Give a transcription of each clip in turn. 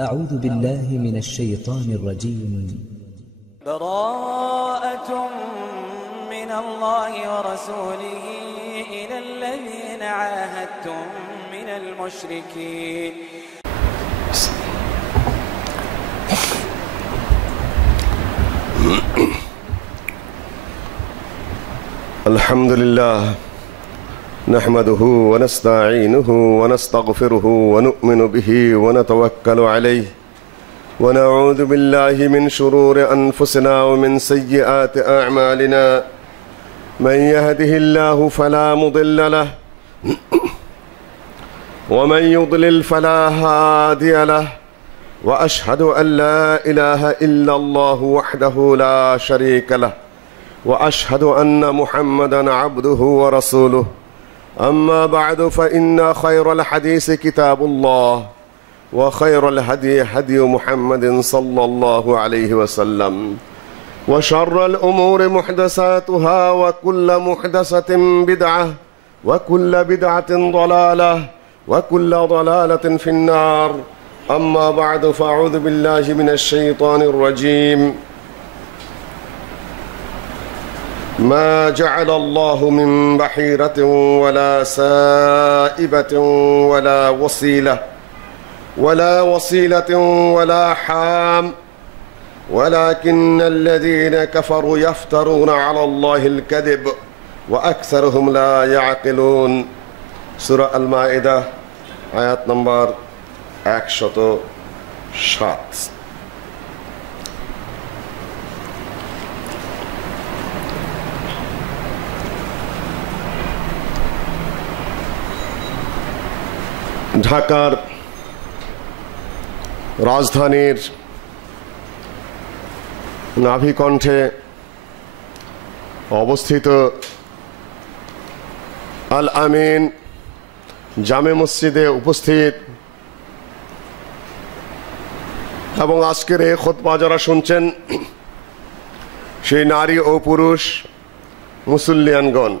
أعوذ بالله من الشيطان الرجيم. براءة من الله ورسوله إلى الذين عاهدتم من المشركين. الحمد لله نحمده ونستعينه ونستغفره ونؤمن به ونتوكل عليه ونعوذ بالله من شرور أنفسنا ومن سيئات أعمالنا من يهده الله فلا مضل له ومن يضلل فلا هادي له وأشهد أن لا إله إلا الله وحده لا شريك له وأشهد أن محمدًا عبده ورسوله أما بعد فإن خير الحديث كتاب الله وخير الهدي هدي محمد صلى الله عليه وسلم وشر الأمور محدثاتها وكل محدثة بدعة وكل بدعة ضلالة وكل ضلالة في النار أما بعد فأعوذ بالله من الشيطان الرجيم ما جعل الله من بحيرة ولا سائبة ولا وصيلة ولا حام ولكن الذين كفروا يفترون على الله الكذب وأكثرهم لا يعقلون. سورة المائدة آيات نمبر 107. ঢাকার রাজধানীর নাভিকণ্ঠে অবস্থিত আল আমিন জামে মসজিদে উপস্থিত এবং আজকের এই খুতবা যারা শুনছেন সেই নারী ও পুরুষ মুসল্লিয়ানগণ,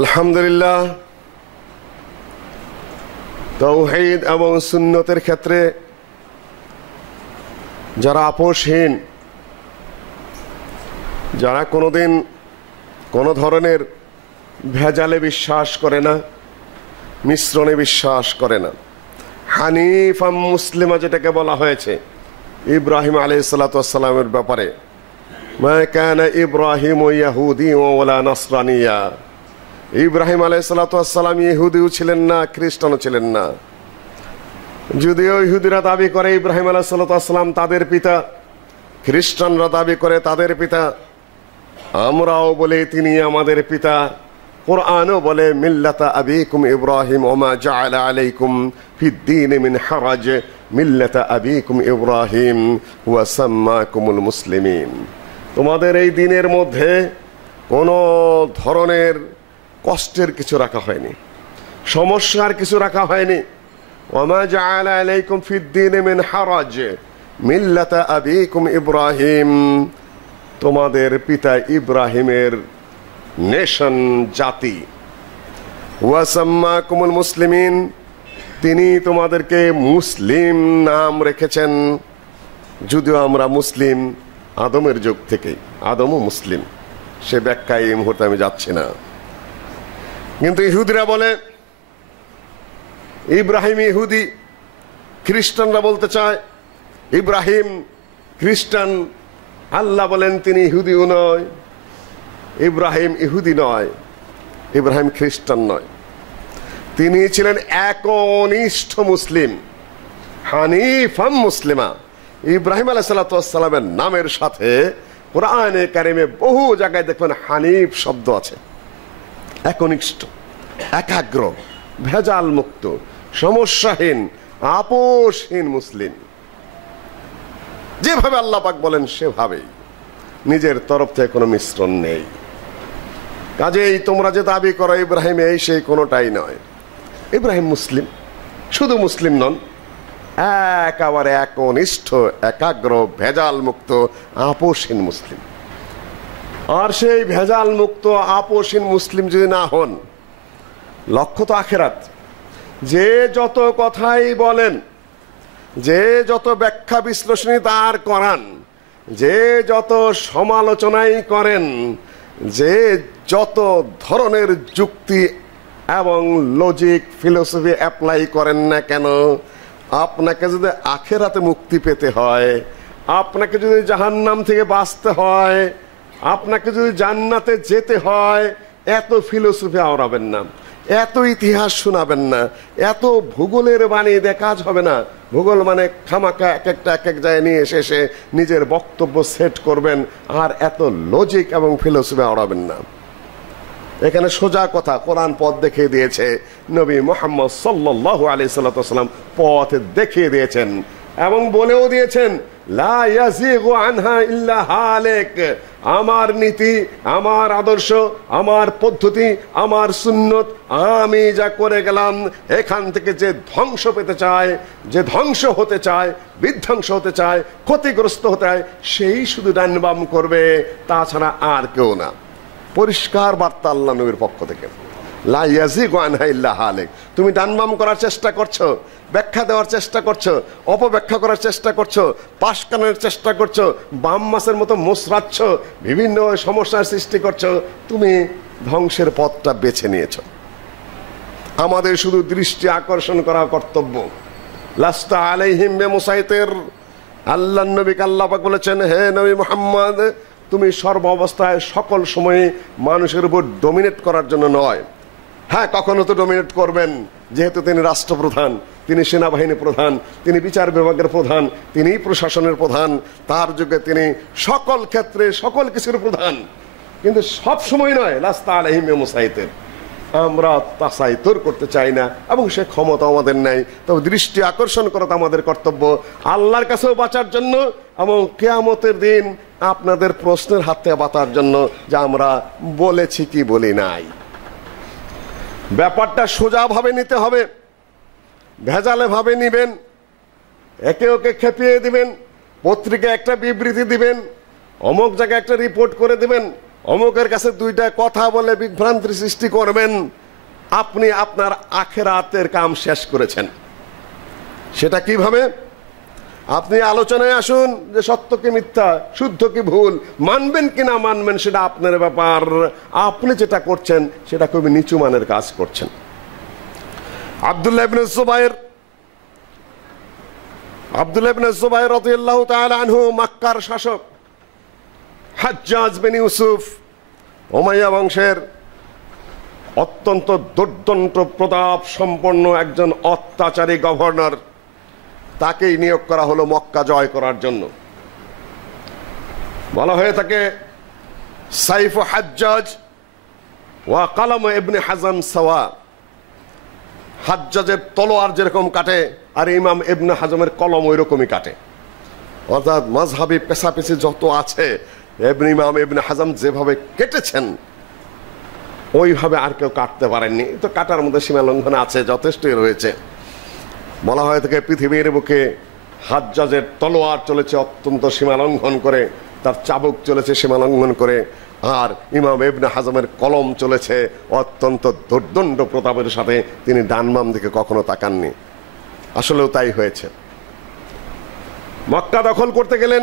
আলহামদুলিল্লাহ তাওহীদ এবং সুন্নতের ক্ষেত্রে যারা আপোষহীন, যারা কোনোদিন কোনো ধরনের ভেজালে বিশ্বাস করে না, মিশ্রণে বিশ্বাস করে না, হানিফা মুসলিমা যেটাকে বলা হয়েছে ইব্রাহিম আলাইহিস সালাতু ওয়াস সালামের ব্যাপারে, মা কানা ইব্রাহিম ইয়াহুদিয়্যান ওয়ালা নাসরানিয়্যা, ইব্রাহিম আলাইহিস সালাতু ওয়াস সালাম ইহুদিও ছিলেন না, খ্রিস্টানও ছিলেন না। যদিও ইহুদিরা দাবি করে ইব্রাহিম আলাইহিস সালাতু ওয়াস সালাম তাদের পিতা, খ্রিস্টানরা দাবি করে তাদের পিতা, আমরাও বলে তিনি আমাদের পিতা। কোরআনও বলে মিল্লাতা আবিকুম ইব্রাহিম ওয়া মা জাআলা আলাইকুম ফিদ-দীন মিন হারাজ মিল্লাতা আবিকুম ইব্রাহিম ওয়া সাম্মাকুমুল মুসলিমিন। তোমাদের এই দিনের মধ্যে কোনো ধরনের কষ্টের কিছু রাখা হয়নি, সমস্যার কিছু রাখা হয়নি। ওয়া মা জাআলা আলাইকুম ফিদ-দীন মিন হারাজ মিল্লাতা আবিকুম ইব্রাহিম, তোমাদের পিতা ইব্রাহিমের নেশন জাতি। ওয়া সাম্মাকুমুল মুসলিমিন, তিনি তোমাদেরকে মুসলিম নাম রেখেছেন। যদিও আমরা মুসলিম আদমের যুগ থেকে, আদমও মুসলিম, সে ব্যাখ্যায় এই মুহূর্তে আমি যাচ্ছি না। কিন্তু ইহুদিরা বলে ইব্রাহিম ইহুদি, খ্রিস্টানরা বলতে চায় ইব্রাহিম খ্রিস্টান। আল্লাহ বলেন তিনি ইহুদিও নয়, ইব্রাহিম ইহুদি নয়, ইব্রাহিম খ্রিস্টান নয়, তিনি ছিলেন একনিষ্ঠ মুসলিম, হানিফা মুসলিমা। ইব্রাহিম আলাইহিস সালাতু ওয়াস সালামের নামের সাথে কোরআনে কারিমে বহু জায়গায় দেখবেন হানিফ শব্দ আছে। একনিষ্ঠ, একাগ্র, ভেজাল মুক্ত, সমস্যাহীন, আপোষহীন মুসলিম। যেভাবে আল্লাহ পাক বলেন সেভাবেই, নিজের তরফ থেকে কোনো মিশ্রণ নেই। কাজেই তোমরা যে দাবি করো ইব্রাহিম এই সেই, কোনোটাই নয়। ইব্রাহিম মুসলিম, শুধু মুসলিম নন, একেবারে একনিষ্ঠ, একাগ্র, ভেজাল মুক্ত, আপোষহীন মুসলিম। আর সেই ভেজাল মুক্ত আপোষহীন মুসলিম যদি না হন, লক্ষ্য তো আখেরাত। যে যত কথাই বলেন, যে যত ব্যাখ্যা বিশ্লেষণী দাঁড় করান, যে যত সমালোচনাই করেন, যে যত ধরনের যুক্তি এবং লজিক ফিলোসফি অ্যাপ্লাই করেন না কেন, আপনাকে যদি আখেরাতে মুক্তি পেতে হয়, আপনাকে যদি জাহান্নাম থেকে বাঁচতে হয়, আপনাকে যদি জান্নাতে যেতে হয়, এত ফিলোসফি আওড়াবেন না, এত ইতিহাস শোনাবেন না, এত ভূগোলের বাণী দিয়ে কাজ হবে না। ভূগোল মানে খামাকা এক একটা এক এক জায়গায় নিয়ে এসে নিজের বক্তব্য সেট করবেন, আর এত লজিক এবং ফিলোসফি আওড়াবেন না। এখানে সোজা কথা, কোরআন পথ দেখিয়ে দিয়েছে, নবী মুহাম্মদ সাল্লাল্লাহু আলাইহি সাল্লাম পথ দেখিয়ে দিয়েছেন এবং বলেও দিয়েছেন, লা ইয়াজিগু আনহা ইল্লা হালিক। আমার নীতি, আমার আদর্শ, আমার পদ্ধতি, আমার সুন্নত, আমি যা করে গেলাম, এখান থেকে যে ধ্বংস পেতে চায়, যে ধ্বংস হতে চায়, বিধ্বংস হতে চায়, ক্ষতিগ্রস্ত হতে চায়, সেই শুধু ডান বাম করবে, তাছাড়া আর কেউ না। পরিষ্কার বার্তা আল্লাহ নবীর পক্ষ থেকে, লা ইয়াজিগু আনহা ইল্লা হালিক। তুমি ডান বাম করার চেষ্টা করছো, ব্যাখ্যা দেওয়ার চেষ্টা করছো, অপব্যাখ্যা করার চেষ্টা করছো, পাশ কানের চেষ্টা করছো, বাম মাসের মতো মোসরাচ্ছ, বিভিন্ন সমস্যার সৃষ্টি করছো, তুমি ধ্বংসের পথটা বেছে নিয়েছ। আমাদের শুধু দৃষ্টি আকর্ষণ করা কর্তব্য। লাস্তা আলাইহিম বিমুসাইতির। আল্লাহর নবীকে আল্লাহ পাক বলেছেন, হে নবী মুহাম্মদ, তুমি সর্ব অবস্থায় সকল সময়ে মানুষের উপর ডমিনেট করার জন্য নয়। হ্যাঁ, কখনো তো ডমিনেট করবেন, যেহেতু তিনি রাষ্ট্রপ্রধান, তিনি সেনাবাহিনী প্রধান, তিনি বিচার বিভাগের প্রধান, তিনি প্রশাসনের প্রধান, তার যুগে তিনি সকল ক্ষেত্রে সকল কিছুর প্রধান, কিন্তু সব সময় নয়। লাস্তা আলাইহিম বিমুসাইতির। আমরা তাসাইতুর করতে চাই না এবং সে ক্ষমতা আমাদের নেই। তবে দৃষ্টি আকর্ষণ করা তো আমাদের কর্তব্য, আল্লাহর কাছেও বাঁচার জন্য এবং কিয়ামতের দিন আপনাদের প্রশ্নের হাত থেকে বাঁচার জন্য, যে আমরা বলেছি কি বলি নাই। ব্যাপারটা সোজা ভাবে নিতে হবে, ভেজালে ভাবে নিবেন, একে ওকে খেপিয়ে দিবেন, পত্রিকায় একটা বিবৃতি দিবেন, অমুক জায়গায় একটা রিপোর্ট করে দিবেন, অমুকের কাছে দুইটা কথা বলে বিভ্রান্তি সৃষ্টি করবেন, আপনি আপনার আখেরাতের কাম শেষ করেছেন। সেটা কিভাবে? আপনি আলোচনায় আসুন যে সত্য কি মিথ্যা, শুদ্ধ কি ভুল, মানবেন কি না মানবেন সেটা আপনার ব্যাপার। আপনি যেটা করছেন সেটা খুবই নিচু মানের কাজ করছেন। আব্দুল্লাহ ইবনে জুবাইর রাদিয়াল্লাহু তাআলা আনহু মক্কার শাসক হাজ্জাজ বিন ইউসুফ, উমাইয়া বংশের অত্যন্ত দুর্দন্ত প্রতাপ সম্পন্ন একজন অত্যাচারী গভর্নর, তাকেই নিয়োগ করা হলো মক্কা জয় করার জন্য। বলা হয়ে থাকে সাইফ হাজ্জাজ ওয়া কালাম ইবনে হাজম সাওয়া। হাজ্জাজের তলোয়ার যেরকম কাটে আর ইমাম ইবনে হাজমের কলম ওই রকমই কাটে। অর্থাৎ মাযহাবি পেশাপেশি যত আছে, ইমাম ইবনে হাজম যেভাবে কেটেছেন ওইভাবে আর কেউ কাটতে পারেননি। তো কাটার মধ্যে সীমা লঙ্ঘন আছে, যথেষ্টই রয়েছে। বলা হয়ে থাকে পৃথিবীর বুকে হাজ্জাজের তলোয়ার চলেছে অত্যন্ত সীমা লঙ্ঘন করে, তার চাবুক চলেছে সীমা লঙ্ঘন করে, আর ইমাম ইবনে হাজমের কলম চলেছে অত্যন্ত দুর্দণ্ড প্রতাপের সাথে। তিনি ডান বাম দিকে কখনো তাকাননি। আসলেও তাই হয়েছে। মক্কা দখল করতে গেলেন,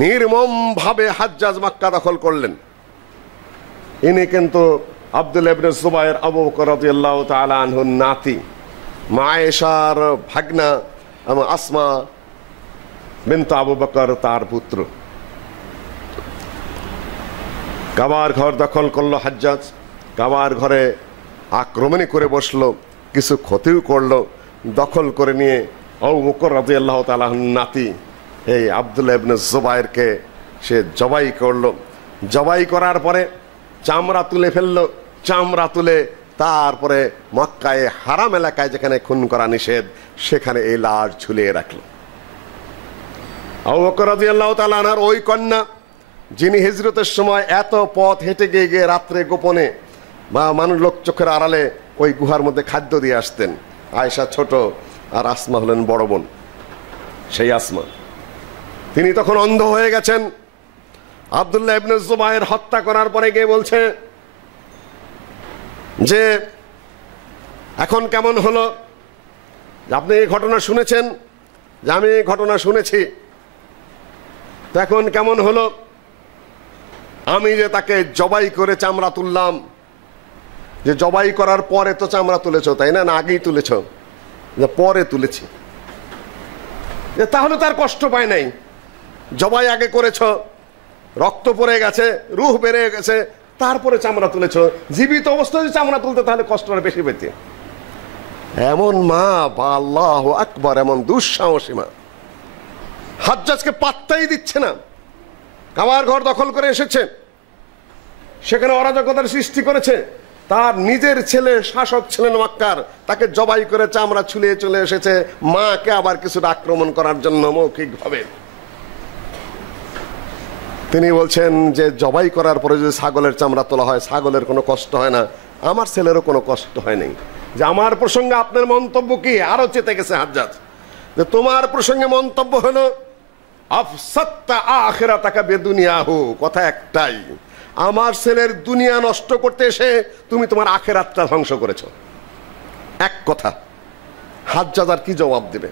নির্মম ভাবে হাজ্জাজ মক্কা দখল করলেন। ইনি কিন্তু আব্দুল্লাহ ইবনে জুবাইর আবু বকর রাদিয়াল্লাহু তাআলা আনহুর নাতি, মা আয়েশার ভাগনা এবং আসমা বিনত আবু বকর তার পুত্র। কাবার ঘর দখল করলো হাজ্জাজ, কাবার ঘরে আক্রমণই করে বসলো, কিছু ক্ষতিও করলো। দখল করে নিয়ে আবু বকর রাদিয়াল্লাহু তাআলা নাতি এই আব্দুল্লাহ ইবনে জুবাইরকে সে জবাই করলো। জবাই করার পরে চামড়া তুলে ফেললো, চামড়া তুলে তারপরে মক্কায় হারাম এলাকায় যেখানে খুন করা নিষেধ সেখানে এই লাশ ঝুলিয়ে রাখলো। আবু বকর রাদিয়াল্লাহু তাআলা আনহুর ওই কন্যা, যিনি হিজরতের সময় এত পথ হেঁটে গিয়ে গিয়ে রাত্রে গোপনে বা মানুষ লোক চোখের আড়ালে ওই গুহার মধ্যে খাদ্য দিয়ে আসতেন। আয়েশা ছোট আর আসমা হলেন বড় বোন। সেই আসমা, তিনি তখন অন্ধ হয়ে গেছেন। আব্দুল্লাহ ইবনে জুবাইর হত্যা করার পরে গিয়ে বলছে যে এখন কেমন হলো আপনি এই ঘটনা শুনেছেন, যে আমি এই ঘটনা শুনেছি, তো এখন কেমন হলো আমি যে তাকে জবাই করে চামড়া তুললাম, যে জবাই করার পরে তো চামড়া তুলেছ তাই না, না আগেই তুলেছ? যে পরে তুলেছি। যে তাহলে তার কষ্ট পায় নাই, জবাই আগে করেছ, রক্ত পড়ে গেছে, রুহ বেড়ে গেছে, তারপরে চামড়া তুলেছ। জীবিত অবস্থায় যদি চামড়া তুলতে তাহলে কষ্টটা বেশি পেতে। এমন মা বা আল্লাহু আকবার, এমন দুঃসাহসী মা হাজ্জাজকে পাত্তাই দিচ্ছে না। কাবার ঘর দখল করে এসেছে, সেখানে অরাজকতার সৃষ্টি করেছে। তার নিজের ছেলে শাসক ছিলেন মক্কার, তাকে জবাই করে চামড়া ছুলিয়ে চলে এসেছে মাকে আবার কিছুটা আক্রমণ করার জন্য মৌখিকভাবে। তিনি বলছেন যে জবাই করার পরে যদি ছাগলের চামড়া তোলা হয়, ছাগলের কোনো কষ্ট হয় না, আমার ছেলেরও কোনো কষ্ট হয়নি। যে আমার প্রসঙ্গে আপনার মন্তব্য কি? আরো চেতে গেছে হাজ্জাজ, যে তোমার প্রসঙ্গে মন্তব্য হলো আফসাত্তা আখিরাতাকা বিদুনিয়াহু, কথা একটাই, আমার ছেলের দুনিয়া নষ্ট করতে এসে তুমি তোমার আখিরাতটা ধ্বংস করেছো। এক কথা। হাজ্জাজ আর কি জবাব দেবে?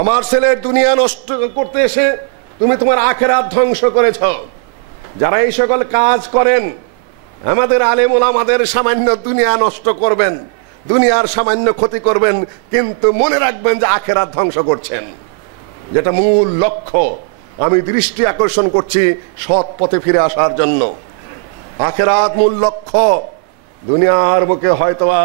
আমার ছেলের দুনিয়া নষ্ট করতে এসে তুমি তোমার আখিরাত ধ্বংস করেছ। যারা এই সকল কাজ করেন, আমাদের আলেম ওলামাদের সামান্য দুনিয়া নষ্ট করবেন, দুনিয়ার সামান্য ক্ষতি করবেন, কিন্তু মনে রাখবেন যে আখিরাত ধ্বংস করছেন, যেটা মূল লক্ষ্য। আমি দৃষ্টি আকর্ষণ করছি সৎ পথে ফিরে আসার জন্য। আখিরাত মূল লক্ষ্য। দুনিয়ার বুকে হয়তোবা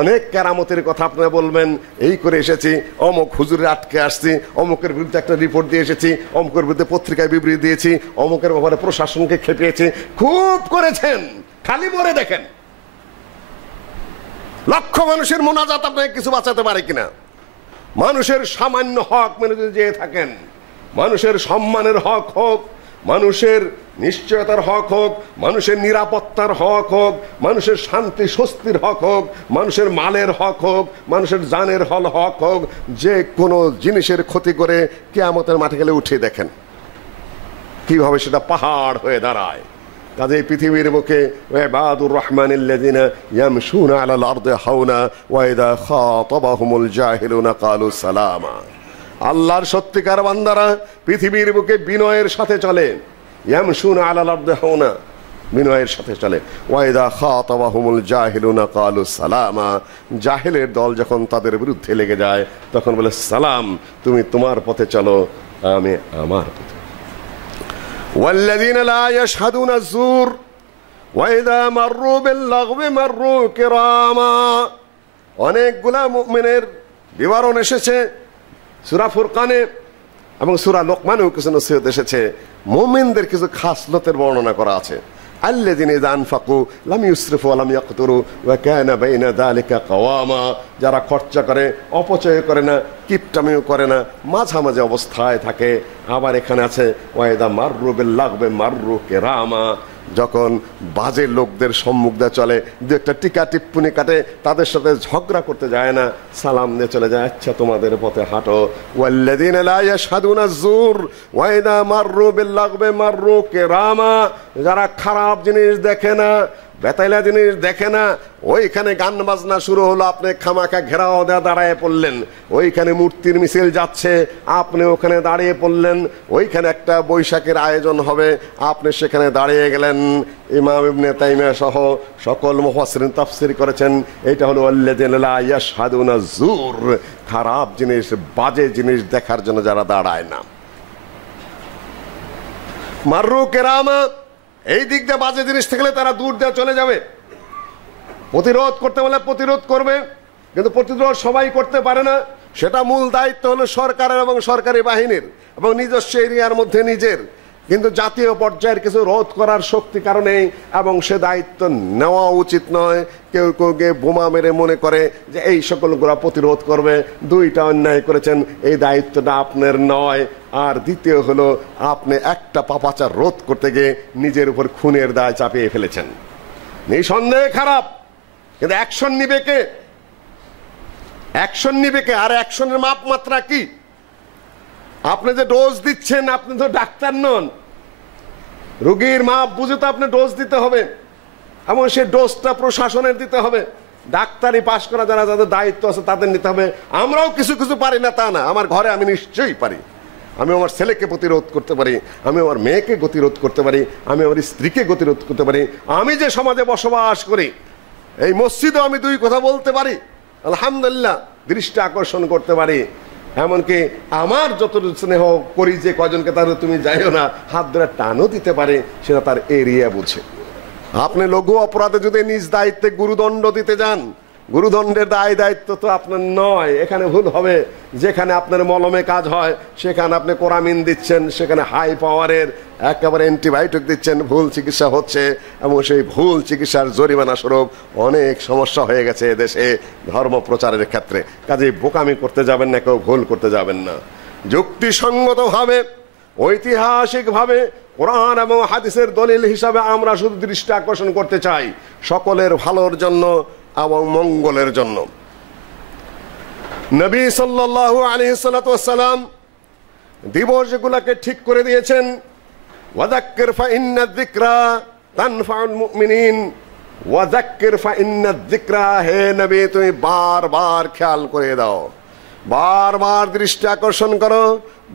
অনেক কেরামতের কথা আপনারা বলবেন, এই করে এসেছি, অমুক হুজুরে আটকে আসছি, অমুকের বিরুদ্ধে একটা রিপোর্ট দিয়ে এসেছি, অমুকের বিরুদ্ধে পত্রিকায় বিবৃতি দিয়েছি, অমুকের ব্যাপারে প্রশাসনকে খেপিয়েছি। খুব করেছেন, খালি মরে দেখেন লক্ষ মানুষের মোনাজাত আপনাকে কিছু বাঁচাতে পারে কিনা। মানুষের সামান্য হক মেনে যদি যেয়ে থাকেন, মানুষের সম্মানের হক হোক, মানুষের নিশ্চয়তার হক হোক, মানুষের নিরাপত্তার হক হোক, মানুষের শান্তি স্বস্তির হক হোক, মানুষের মালের হক হোক, মানুষের জানের হক হোক, যে কোনো জিনিসের ক্ষতি করে কিয়ামতের মাঠে গেলে উঠে দেখেন কিভাবে সেটা পাহাড় হয়ে দাঁড়ায়। কাজে পৃথিবীর বুকে ইবাদুর রহমানিল্লাযিনা ইয়ামশুনা আলাল আরদি হাওনা ওয়া ইযা খাতাবাহুমুল জাহিলুনা ক্বালু সালামা। আল্লাহর সত্যিকার বান্দারা পৃথিবীর বুকে বিনয়ের সাথে চলে। ইয়ামশুনা আলাল আরদি হাওনা, বিনয়ের সাথে চলে। ওয়া ইযা খাতাবাহুমুল জাহিলুনা ক্বালু সালামা। জাহেলের দল যখন তাদের বিরুদ্ধে লেগে যায় তখন বলে সালাম, তুমি তোমার পথে চলো, আমি আমার পথে। والذين لا يشهدون الزور وإذا مروا باللغو مروا كراما। অনেকগুলা মুমিনের বিবরণ এসেছে সূরা ফুরকানে এবং সূরা লোকমানেও কিছু নসিহত এসেছে। মুমিনদের কিছু খাসলতের বর্ণনা করা আছে। আল্লাযিনা ইযা আনফাকু লাম ইউসরিফু ওয়া লাম ইয়াকতুরু ওয়া কানা বাইনা যালিকা কাওয়ামা। যারা খরচা করে, অপচয় করে না, কিপটামিও করে না, মাঝামাঝি অবস্থায় থাকে। আবার এখানে আছে ওয়া ইযা মাররু বিল লাগবি মাররু কিরামা। যখন বাজে লোকদের সম্মুখে চলে, দু একটা টিকা টিপ্পনি কাটে, তাদের সাথে ঝগড়া করতে যায় না, সালাম দিয়ে চলে যায়, আচ্ছা তোমাদের পথে হাঁটো। ওয়াল্লাযিনা লা ইয়াশহাদুনা যুর ওয়া ইযা মাররু বিল লাগবি মাররু কিরামা। যারা খারাপ জিনিস দেখে না, বেতাইলা জিনিস দেখে না, ওইখানে গান বাজনা শুরু হলো, আপনি খামাখা ঘেরাও দেওয়া দাঁড়ায় পড়লেন। ওইখানে মূর্তির মিছিল যাচ্ছে, আপনি ওখানে দাঁড়িয়ে পড়লেন। ওইখানে একটা বৈশাখের আয়োজন হবে, আপনি সেখানে দাঁড়িয়ে গেলেন। ইমাম ইবনে তাইমিয়া সহ সকল মুফাসসিরিন তাফসীর করেছেন এটা হলো আল্লাযিনা লা ইয়াশহাদুনা যুর, খারাপ জিনিস, বাজে জিনিস দেখার জন্য যারা দাঁড়ায় না। মাররু কিরামা, এই দিক দিয়ে বাজে জিনিস থাকলে তারা দূর দিয়ে চলে যাবে। প্রতিরোধ করতে বলে প্রতিরোধ করবে, কিন্তু প্রতিরোধ সবাই করতে পারে না। সেটা মূল দায়িত্ব হলো সরকারের এবং সরকারি বাহিনীর এবং নিজস্ব এরিয়ার মধ্যে নিজের। কিন্তু জাতীয় পর্যায়ের কিছু রোধ করার শক্তি কারণে এবং সে দায়িত্ব নেওয়া উচিত নয়। কেউ কেউকে বোমা মেরে মনে করে যে এই সকলগুলো প্রতিরোধ করবে। দুইটা অন্যায় করেছেন, এই দায়িত্বটা আপনার নয়। আর দ্বিতীয় হলো, আপনি একটা পাপাচার রোধ করতে গিয়ে নিজের উপর খুনের দায় চাপিয়ে ফেলেছেন। নিঃসন্দেহে খারাপ, কিন্তু অ্যাকশন নিবে কে? অ্যাকশন নিবে কে? আর অ্যাকশনের মাপমাত্রা কি? আপনি যে ডোজ দিচ্ছেন, আপনি তো ডাক্তার নন। রোগীর মাপ বুঝে তো আপনি ডোজ দিতে হবে এবং সেই ডোজটা প্রশাসনের দিতে হবে। ডাক্তারি পাশ করা যারা যাদের দায়িত্ব আছে তাদের নিতে হবে। আমরাও কিছু কিছু পারি না তা না, আমার ঘরে আমি নিশ্চয়ই পারি। আমি আমার ছেলেকে প্রতিরোধ করতে পারি, আমি আমার মেয়েকে গতিরোধ করতে পারি, আমি আমার স্ত্রীকে গতিরোধ করতে পারি। আমি যে সমাজে বসবাস করি এই মসজিদেও আমি দুই কথা বলতে পারি, আলহামদুলিল্লাহ, দৃষ্টি আকর্ষণ করতে পারি। এমনকি আমার যত স্নেহ করি যে কয়জনকে তার তুমি যাইও না হাত ধরে টানও দিতে পারে, সেটা তার এরিয়া বুঝে। আপনি লঘু অপরাধে যদি নিজ দায়িত্বে গুরুদণ্ড দিতে যান, গুরুদণ্ডের দায় দায়িত্ব তো আপনার নয়। এখানে ভুল হবে, যেখানে আপনার মলমে কাজ হয় সেখানে আপনি কোরামিন দিচ্ছেন, সেখানে হাই পাওয়ারের একেবারে অ্যান্টিবায়োটিক দিচ্ছেন, ভুল চিকিৎসা হচ্ছে এবং সেই ভুল চিকিৎসার জরিমানা স্বরূপ অনেক সমস্যা হয়ে গেছে এদেশে ধর্ম প্রচারের ক্ষেত্রে। কাজেই বোকামি করতে যাবেন না, কেউ ভুল করতে যাবেন না। যুক্তিসঙ্গতভাবে ঐতিহাসিকভাবে কোরআন এবং হাদিসের দলিল হিসাবে আমরা শুধু দৃষ্টি আকর্ষণ করতে চাই সকলের ভালোর জন্য এবং মঙ্গলের জন্য। নবী সাল্লাল্লাহু আলাইহি সাল্লাম দিবসগুলোকে ঠিক করে দিয়েছেন। ওয়াযাক্কির ফাইন্না যিকরা তানফাউল মুমিনিন, ওয়াযাক্কির ফাইন্না যিকরা, হে নবী তুমি বারবার খেয়াল করে দাও, বারবার দৃষ্টি আকর্ষণ করো,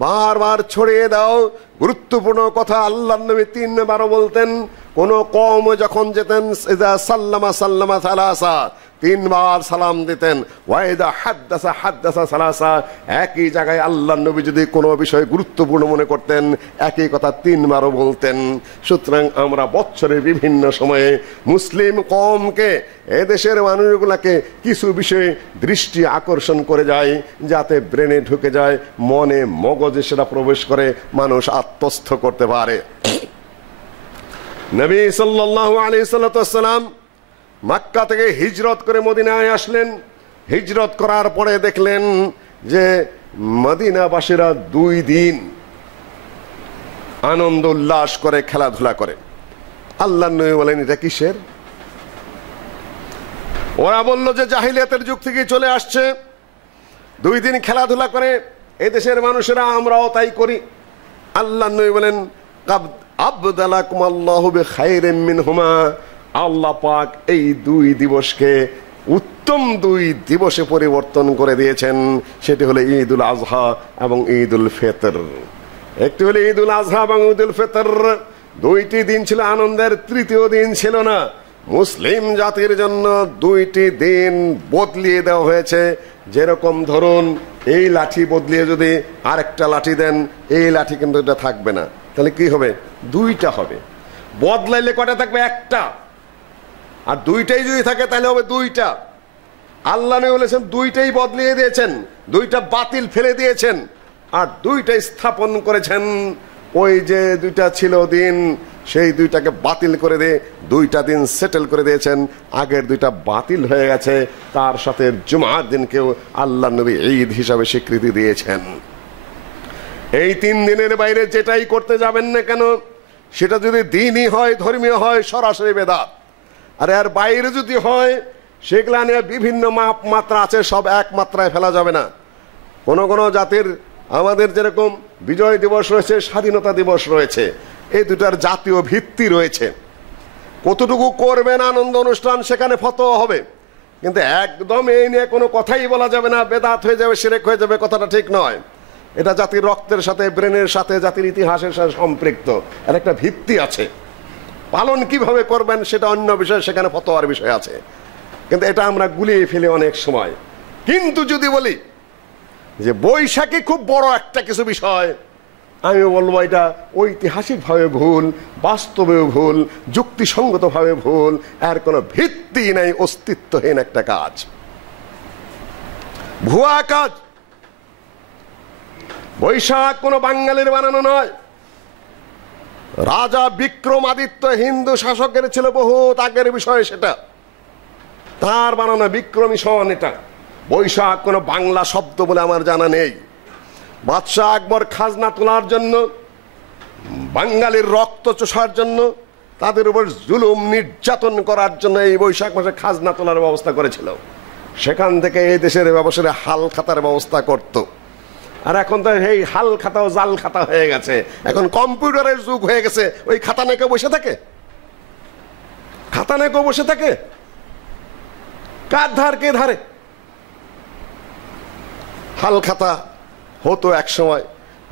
বারবার ছড়িয়ে দাও গুরুত্বপূর্ণ কথা। আল্লাহর নবী 3 বার বলতেন, কোন কওম যখন যেতেন ইযা সাল্লামা সাল্লামা সালাসা, 3 বার সালাম দিতেন। ওয়াইদা হাদ্দাসা হাদ্দাসা সালাসা, একই জায়গায় আল্লাহর নবী যদি কোনো বিষয় গুরুত্বপূর্ণ মনে করতেন একই কথা 3 বারও বলতেন। সুতরাং আমরা বছরের বিভিন্ন সময়ে মুসলিম কওমকে, এদেশের মানুষগুলাকে কিছু বিষয়ে দৃষ্টি আকর্ষণ করে যায় যাতে ব্রেনে ঢুকে যায়, মনে মগজে সেটা প্রবেশ করে, মানুষ আত্মস্থ করতে পারে। নবী সাল্লাল্লাহু আলাইহি সাল্লাম মক্কা থেকে হিজরত করে মদিনায় আসলেন। হিজরত করার পরে দেখলেন যে মদিনাবাসীরা 2 দিন আনন্দ উল্লাস করে, খেলাধুলা করে। আল্লাহর নবী বলেন এটা কিসের? ওরা বলল যে জাহিলিয়াতের যুগ থেকে চলে আসছে, 2 দিন খেলাধুলা করে এদেশের মানুষেরা, আমরাও তাই করি। আল্লাহর নবী বলেন আবদালাকুম আল্লাহু বিখাইরিম মিনহুমা, আল্লাহ পাক এই 2 দিবসকে উত্তম 2 দিবসে পরিবর্তন করে দিয়েছেন। সেটি হলো ঈদুল আজহা এবং ঈদুল ফিতর। একটি হলো ঈদুল আজহা এবং ঈদুল ফিতর, 2টি দিন ছিল আনন্দের, 3য় দিন ছিল না। মুসলিম জাতির জন্য 2টি দিন বদলিয়ে দেওয়া হয়েছে। যেরকম ধরুন এই লাঠি বদলিয়ে যদি আরেকটা লাঠি দেন, এই লাঠি কিন্তু এটা থাকবে না, তাহলে কি হবে? 2টা হবে। বদলাইলে কটা থাকবে? 1টা। আর 2টাই যদি থাকে তাহলে হবে 2টা। আল্লাহ নবী বলেছেন 2টাই বদলিয়ে দিয়েছেন, 2টা বাতিল ফেলে দিয়েছেন আর 2টাই স্থাপন করেছেন। ওই যে 2টা ছিল দিন, সেই 2টাকে বাতিল করে দিয়ে 2টা দিন সেটেল করে দিয়েছেন। আগের 2টা বাতিল হয়ে গেছে, তার সাথে জুমার দিনকেও আল্লাহ নবী ঈদ হিসাবে স্বীকৃতি দিয়েছেন। এই 3 দিনের বাইরে যেটাই করতে যাবেন না কেন, সেটা যদি দিনই হয়, ধর্মীয় হয়, সরাসরি বেদাত। আর এর বাইরে যদি হয়, সেগুলা নিয়ে বিভিন্ন মাপ মাত্রা আছে, সব এক মাত্রায় ফেলা যাবে না। কোন কোন জাতির, আমাদের যেরকম বিজয় দিবস রয়েছে, স্বাধীনতা দিবস রয়েছে, এই 2টার জাতীয় ভিত্তি রয়েছে। কতটুকু করবেন আনন্দ অনুষ্ঠান সেখানে ফতোয়া হবে, কিন্তু একদম এই নিয়ে কোনো কথাই বলা যাবে না, বেদাত হয়ে যাবে, শিরক হয়ে যাবে, কথাটা ঠিক নয়। এটা জাতির রক্তের সাথে, ব্রেনের সাথে, জাতির ইতিহাসের সাথে সম্পৃক্ত। এর একটা ভিত্তি আছে। পালন কিভাবে করবেন সেটা অন্য বিষয়, সেখানে ফতোয়ার বিষয় আছে, কিন্তু এটা আমরা গুলিয়ে ফেলি অনেক সময়। কিন্তু যদি বলি যে বৈশাখী খুব বড় একটা কিছু বিষয়, আমি বলবো এটা ঐতিহাসিকভাবে ভুল, বাস্তবেও ভুল, যুক্তিসঙ্গতভাবে ভুল, এর কোনো ভিত্তি নাই, অস্তিত্বহীন একটা কাজ, ভুয়া কাজ। বৈশাখ কোনো বাঙালির বানানো নয়। রাজা বিক্রমাদিত্য হিন্দু শাসকের ছিল, বহুত আগের বিষয় সেটা, তার বানানো বিক্রমী সন এটা। বৈশাখ কোনো বাংলা শব্দ বলে আমার জানা নেই। বাদশাহ আকবর খাজনা তোলার জন্য, বাঙালির রক্ত চোষার জন্য, তাদের উপর জুলুম নির্যাতন করার জন্য এই বৈশাখ মাসে খাজনা তোলার ব্যবস্থা করেছিল। সেখান থেকে এই দেশের ব্যবসায়ীরা হাল খাতার ব্যবস্থা করত। আর এখন তো এই হাল খাতাও জাল খাতা হয়ে গেছে, এখন কম্পিউটারের যুগ হয়ে গেছে। ওই খাতা নিয়ে কেউ বসে থাকে? খাতা নিয়ে কেউ বসে থাকে? কার ধার কে ধারে? হালখাতা হতো এক সময়,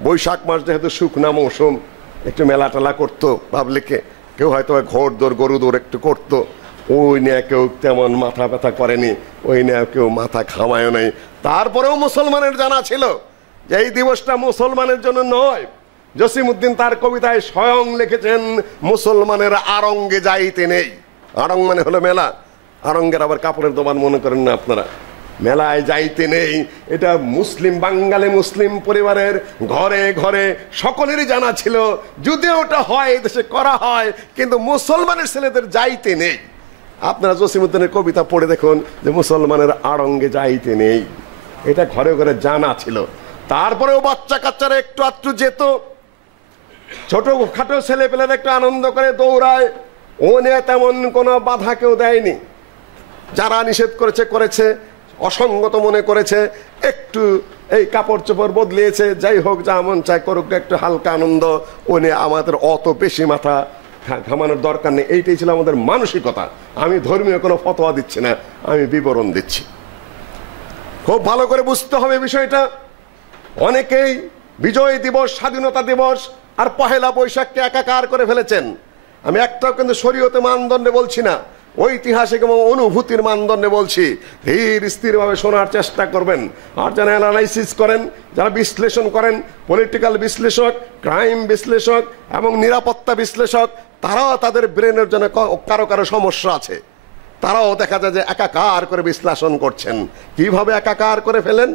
বৈশাখ মাস যেহেতু শুকনা মৌসুম, একটু মেলা টেলা করতো পাবলিকে, কেউ হয়তো ঘোড় দৌড় গরু দৌড় একটু করতো, ওই নিয়ে কেউ তেমন মাথা ব্যথা করেনি, ওই নিয়ে কেউ মাথা ঘামায়ও নাই। তারপরেও মুসলমানের জানা ছিল যে এই দিবসটা মুসলমানের জন্য নয়। জসিমউদ্দিন তার কবিতায় স্বয়ং লিখেছেন, মুসলমানের আড়ঙ্গে যাইতে নেই। আড়ং মানে হলো মেলা, আড়ঙ্গের আবার কাপড়ের দোকান মনে করেন না আপনারা, মেলায় যাইতে নেই। এটা মুসলিম বাঙালি মুসলিম পরিবারের ঘরে ঘরে সকলেরই জানা ছিল, যদিও ওটা হয় দেশে করা হয়, কিন্তু মুসলমানের ছেলেদের যাইতে নেই। আপনারা জসিমউদ্দিনের কবিতা পড়ে দেখুন যে মুসলমানের আড়ঙ্গে যাইতে নেই, এটা ঘরে ঘরে জানা ছিল। তারপরেও বাচ্চা কাচ্চারা একটু আধটু যেত, ছোট খাটো ছেলে পেলেরা একটু আনন্দ করে দৌড়ায়, ও নিয়ে তেমন কোনো বাধা কেউ দেয়নি। যারা নিষেধ করেছে করেছে, অসঙ্গত মনে করেছে, একটু এই কাপড় চোপড় বদলিয়েছে, যাই হোক, যা মন চায় করুক, একটু হালকা আনন্দ, ও নিয়ে আমাদের অত বেশি মাথা ঘামানোর দরকার নেই। এইটাই ছিল আমাদের মানসিকতা। আমি ধর্মীয় কোনো ফতোয়া দিচ্ছি না, আমি বিবরণ দিচ্ছি। খুব ভালো করে বুঝতে হবে বিষয়টা। অনেকেই বিজয় দিবস, স্বাধীনতা দিবস আর পহেলা বৈশাখকে একাকার করে ফেলেছেন। আমি একটাও কিন্তু শরীয়তে মানদণ্ডে বলছি না, ঐতিহাসিক এবং অনুভূতির মানদণ্ডে বলছি। ধীর স্থিরভাবে শোনার চেষ্টা করবেন। আর যারা অ্যানালাইসিস করেন, যারা বিশ্লেষণ করেন, পলিটিক্যাল বিশ্লেষক, ক্রাইম বিশ্লেষক এবং নিরাপত্তা বিশ্লেষক, তারাও তাদের ব্রেনের জন্য কারো কারো সমস্যা আছে, তারাও দেখা যায় যে একাকার করে বিশ্লেষণ করছেন। কিভাবে একাকার করে ফেলেন?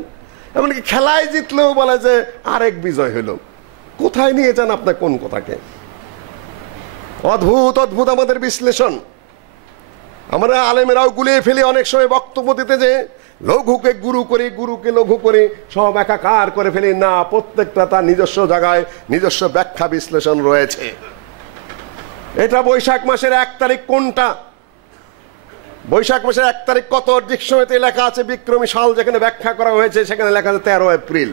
এমনকি খেলায় জিতলেও বলে যে আরেক বিজয় হলো। কোথায় নিয়ে যান আপনার কোন কথাকে? অদ্ভুত অদ্ভুত আমাদের বিশ্লেষণ। আমরা আলেমেরাও গুলিয়ে ফেলি অনেক সময় বক্তব্য দিতে, যে লঘুকে গুরু করি, গুরুকে লঘু করি, সব একাকার করে ফেলি। না, প্রত্যেকটা তার নিজস্ব জায়গায় নিজস্ব ব্যাখ্যা বিশ্লেষণ রয়েছে। এটা বৈশাখ মাসের 1 তারিখ কোনটা? বৈশাখ মাসের 1 তারিখ কত? ডিকশনারিতে লেখা আছে বিক্রমী সাল যেখানে ব্যাখ্যা করা হয়েছে, সেখানে লেখা আছে 13 এপ্রিল।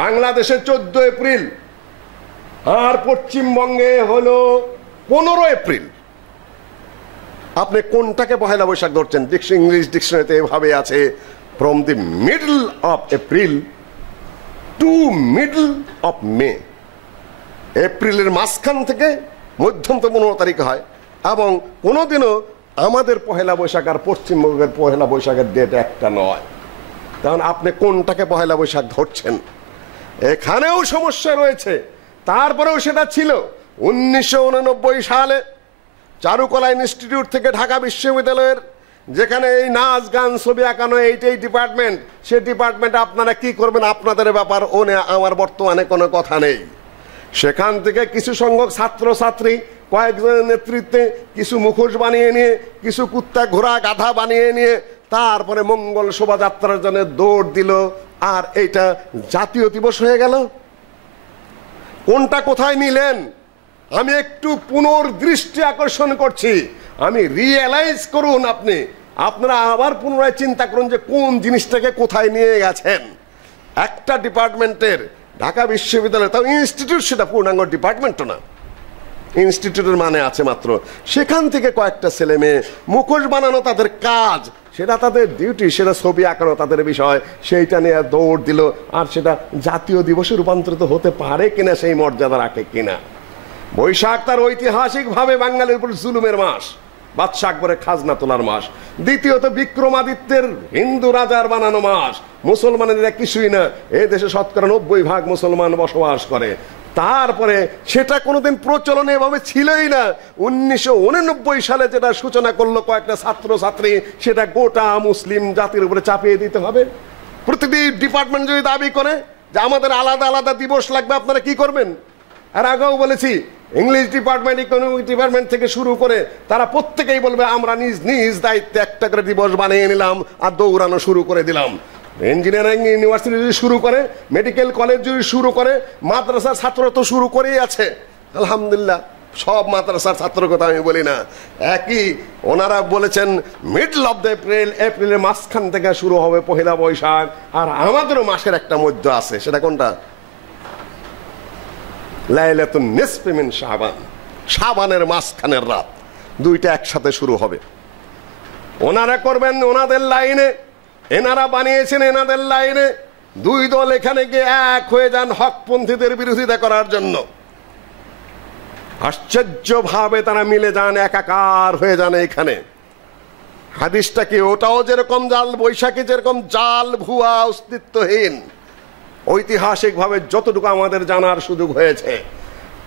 বাংলাদেশে 14 এপ্রিল, আর পশ্চিমবঙ্গে হলো 15 এপ্রিল। আপনি কোনটাকে পহেলা বৈশাখ ধরছেন? ইংলিশ ডিকশনারিতে এভাবে আছে, from the middle of April to middle of May. এপ্রিলের মাঝখান থেকে মধ্যম তো 15 তারিখ হয়, এবং কোনোদিনও আমাদের পহেলা বৈশাখ আর পশ্চিমবঙ্গের পহেলা বৈশাখের ডেট একটা নয়। কারণ আপনি কোনটাকে পহেলা বৈশাখ ধরছেন? এখানেও সমস্যা রয়েছে। তারপরেও সেটা ছিল 1989 সালে চারুকলা ইনস্টিটিউট থেকে ঢাকা বিশ্ববিদ্যালয়ের, যেখানে এই নাচ গান ছবি আঁকানো এইটাই ডিপার্টমেন্ট। সেই ডিপার্টমেন্টে আপনারা কি করবেন আপনাদের ব্যাপার, ও নিয়ে আমার বর্তমানে কোনো কথা নেই। সেখান থেকে কিছু সংখ্যক ছাত্র ছাত্রী কয়েকজনের নেতৃত্বে কিছু মুখোশ বানিয়ে নিয়ে, কিছু কুত্তা ঘোড়া গাধা বানিয়ে নিয়ে তারপরে মঙ্গল শোভাযাত্রার জন্য দৌড় দিল, আর এইটা জাতীয় দিবস হয়ে গেল। কোনটা কোথায় নিলেন? আমি একটু পুনর্দৃষ্টি আকর্ষণ করছি। আমি রিয়েলাইজ করুন, আপনারা আবার পুনরায় চিন্তা করুন যে কোন জিনিসটাকে কোথায় নিয়ে গেছেন। একটা ডিপার্টমেন্টের, ঢাকা বিশ্ববিদ্যালয়, তাও ইনস্টিটিউট, সেটা পূর্ণাঙ্গ ডিপার্টমেন্টও না, ইনস্টিটিউটের মানে আছে মাত্র। সেখান থেকে কয়েকটা ছেলে মেয়ে মুখোশ বানানো তাদের কাজ, সেটা তাদের ডিউটি, সেটা ছবি আঁকানো তাদের বিষয়, সেইটা নিয়ে দৌড় দিল। আর সেটা জাতীয় দিবসে রূপান্তরিত হতে পারে কিনা, সেই মর্যাদা রাখে কিনা? বৈশাখ তার ঐতিহাসিকভাবে বাঙালির উপর জুলুমের মাস, বাদশাহ আকবরের খাজনা তোলার মাস। দ্বিতীয়ত বিক্রমাদিত্যের হিন্দু রাজার বানানো মাস। মুসলমানেরা কিছুই না, এই দেশে শতকরা 90% মুসলমান বসবাস করে। তারপরে সেটা কোনোদিন প্রচলনে এভাবে ছিলই না। 1989 সালে যেটা সূচনা করলো কয়েকটা ছাত্র ছাত্রী, সেটা গোটা মুসলিম জাতির উপরে চাপিয়ে দিতে হবে। প্রতিটি ডিপার্টমেন্ট যদি দাবি করে যে আমাদের আলাদা আলাদা দিবস লাগবে, আপনারা কি করবেন? আর আগেও বলেছি, ইংলিশ ডিপার্টমেন্ট, ইকোনমিক ডিপার্টমেন্ট থেকে শুরু করে তারা প্রত্যেকেই বলবে আমরা নিজ নিজ দায়িত্বে একটা করে দিবস বানিয়ে নিলাম আর দৌড়ানো শুরু করে দিলাম। ইঞ্জিনিয়ারিং ইউনিভার্সিটি যদি শুরু করে, মেডিকেল কলেজ যদি শুরু করে, মাদ্রাসার ছাত্র তো শুরু করেই আছে। আলহামদুলিল্লাহ, সব মাদ্রাসার ছাত্রের কথা আমি বলি না। একই ওনারা বলেছেন মিডল অফ দ্য এপ্রিল, এপ্রিলের মাঝখান থেকে শুরু হবে পহেলা বৈশাখ। আর আমাদেরও মাসের একটা মধ্য আছে, সেটা কোনটা? লাইলাতুন নিসফি মিন শাবান, শাবানের মাঝখানের রাত, দুইটা একসাথে শুরু হবে। ওনারা করবেন ওনাদের লাইনে, এনারা বানিয়েছেন এনাদের লাইনে। দুই দল এখানে গিয়ে এক হয়ে যান হকপন্থীদের বিরোধিতা করার জন্য। আশ্চর্যভাবে তারা মিলে যান, একাকার হয়ে যান এখানে। হাদিসটা কি ওটাও যেরকম জাল বৈশাখী, যেরকম জাল ভুয়া অস্তিত্বহীন, ঐতিহাসিকভাবে যতটুকু আমাদের জানার সুযোগ হয়েছে,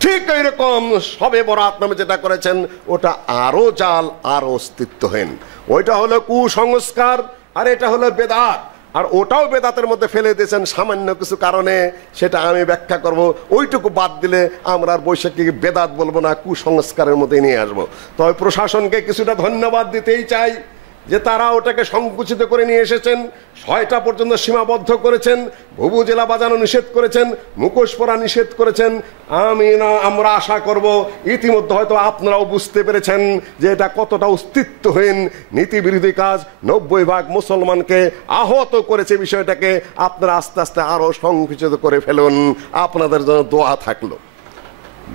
ঠিক এইরকম সবে বরাত নামে যেটা করেছেন ওটা আরো জাল, আরো অস্তিত্বহীন। ওইটা হলো কুসংস্কার, আর এটা হলো বেদাত। আর ওটাও বেদাতের মধ্যে ফেলে দিয়েছেন সামান্য কিছু কারণে, সেটা আমি ব্যাখ্যা করব। ওইটুকু বাদ দিলে আমরা আর বৈশাখীকে বেদাত বলবো না, কুসংস্কারের মধ্যে নিয়ে আসবো। তবে প্রশাসনকে কিছুটা ধন্যবাদ দিতেই চাই যে তারা ওটাকে সংকুচিত করে নিয়ে এসেছেন, 6টা পর্যন্ত সীমাবদ্ধ করেছেন, ভুবুজেলা বাজানো নিষেধ করেছেন, মুখোশ পরা নিষেধ করেছেন। আমরা আশা করব ইতিমধ্যে হয়তো আপনারাও বুঝতে পেরেছেন যে এটা কতটা অস্তিত্বহীন নীতিবিরোধী কাজ, 90 ভাগ মুসলমানকে আহত করেছে। বিষয়টাকে আপনারা আস্তে আস্তে আরো সংকুচিত করে ফেলুন, আপনাদের জন্য দোয়া থাকলো।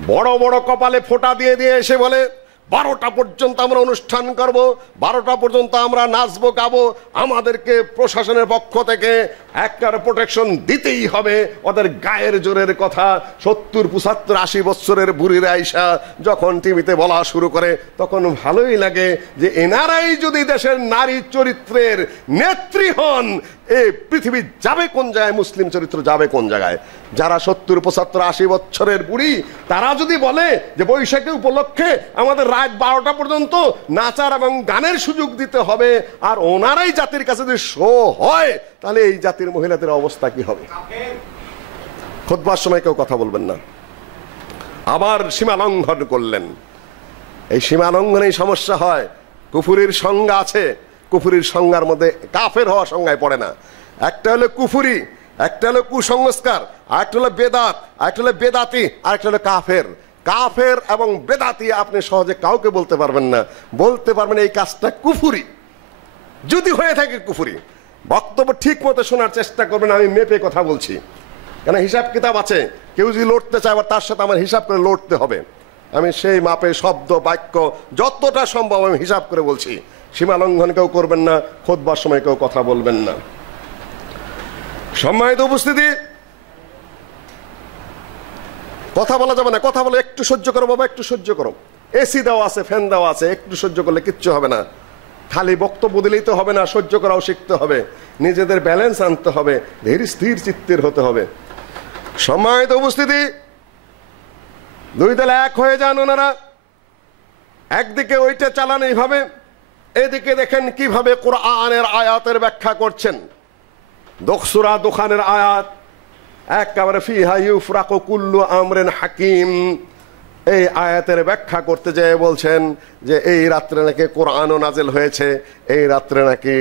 বড় বড় কপালে ফোঁটা দিয়ে দিয়ে এসে বলে 12টা পর্যন্ত আমরা অনুষ্ঠান করব, 12টা পর্যন্ত আমরা নাচবো গাবো, আমাদেরকে প্রশাসনের পক্ষ থেকে একটা প্রোটেকশন দিতেই হবে। ওদের গায়ের জোরের কথা 70, 75, 80 বছরের বুড়িরা আইসা যখন টিভিতে বলা শুরু করে তখন ভালোই লাগে যে এনারাই যদি দেশের নারী চরিত্রের নেত্রী হন, এই পৃথিবী যাবে কোন জায়গায়, মুসলিম চরিত্র যাবে কোন জায়গায়। যারা 70, 75, 80 বছরের বুড়ি তারা যদি বলে যে বৈশাখী উপলক্ষে আমাদের রাত 12টা পর্যন্ত নাচার এবং গানের সুযোগ দিতে হবে, আর ওনারাই জাতির কাছে যদি শো হয়, তাহলে এই জাতির মহিলাদের অবস্থা কি হবে? খুতবার সময় কেউ কথা বলবেন না। আবার সীমা লঙ্ঘন করলেন। এই সীমা লঙ্ঘনেই সমস্যা হয়। কুফুরির সংজ্ঞা আছে, কুফুরির সংজ্ঞার মধ্যে কাফের হওয়া সংজ্ঞায় পড়ে না। একটা হলো কুফুরি, একটা হলো কুসংস্কার, আরেকটা হলো বেদাত, আরেকটা হলো বেদাতি, আরেকটা হলো কাফের। কাফের এবং বেদাতি আপনি সহজে কাউকে বলতে পারবেন না। বলতে পারবেন এই কাজটা কুফুরি, যদি হয়ে থাকে কুফুরি। বক্তব্য ঠিক মতো শোনার চেষ্টা করবেন, আমি মেপে কথা বলছি, কেন হিসাব কিতাব আছে। কেউ যদি লড়তে চায় আবার তার সাথে আমার হিসাব করে লড়তে হবে। আমি সেই মাপে শব্দ বাক্য যতটা সম্ভব আমি হিসাব করে বলছি। সীমা লঙ্ঘন কেউ করবেন না, খুতবার সময় কেউ কথা বলবেন না। সম্মানিত উপস্থিতি, কথা বলা যাবে না। কথা বলে একটু সহ্য করো বাবা, একটু সহ্য করো। এসি দেওয়া আছে, ফ্যান দেওয়া আছে, একটু সহ্য করলে কিচ্ছু হবে না। খালি বক্তব্য দিলেই তো হবে না, সহ্য করাও শিখতে হবে, নিজেদের ব্যালেন্স আনতে হবে, ধীর স্থির চিত্তের হতে হবে। সম্মানিত উপস্থিতি, দুই দলে এক হয়ে যান ওনারা। একদিকে ওইটা চালান এইভাবে, এদিকে দেখেন কিভাবে কোরআনের আয়াতের ব্যাখ্যা করছেন। সূরা দুখানের আয়াত একেবারে ফিহা ইউফরাকু কুল্লু আমরিন হাকিম। এই আয়াতের ব্যাখ্যা করতে যেয়ে বলছেন যে এই রাত্রে নাকি কোরআনও নাজিল হয়েছে, এই রাত্রে নাকি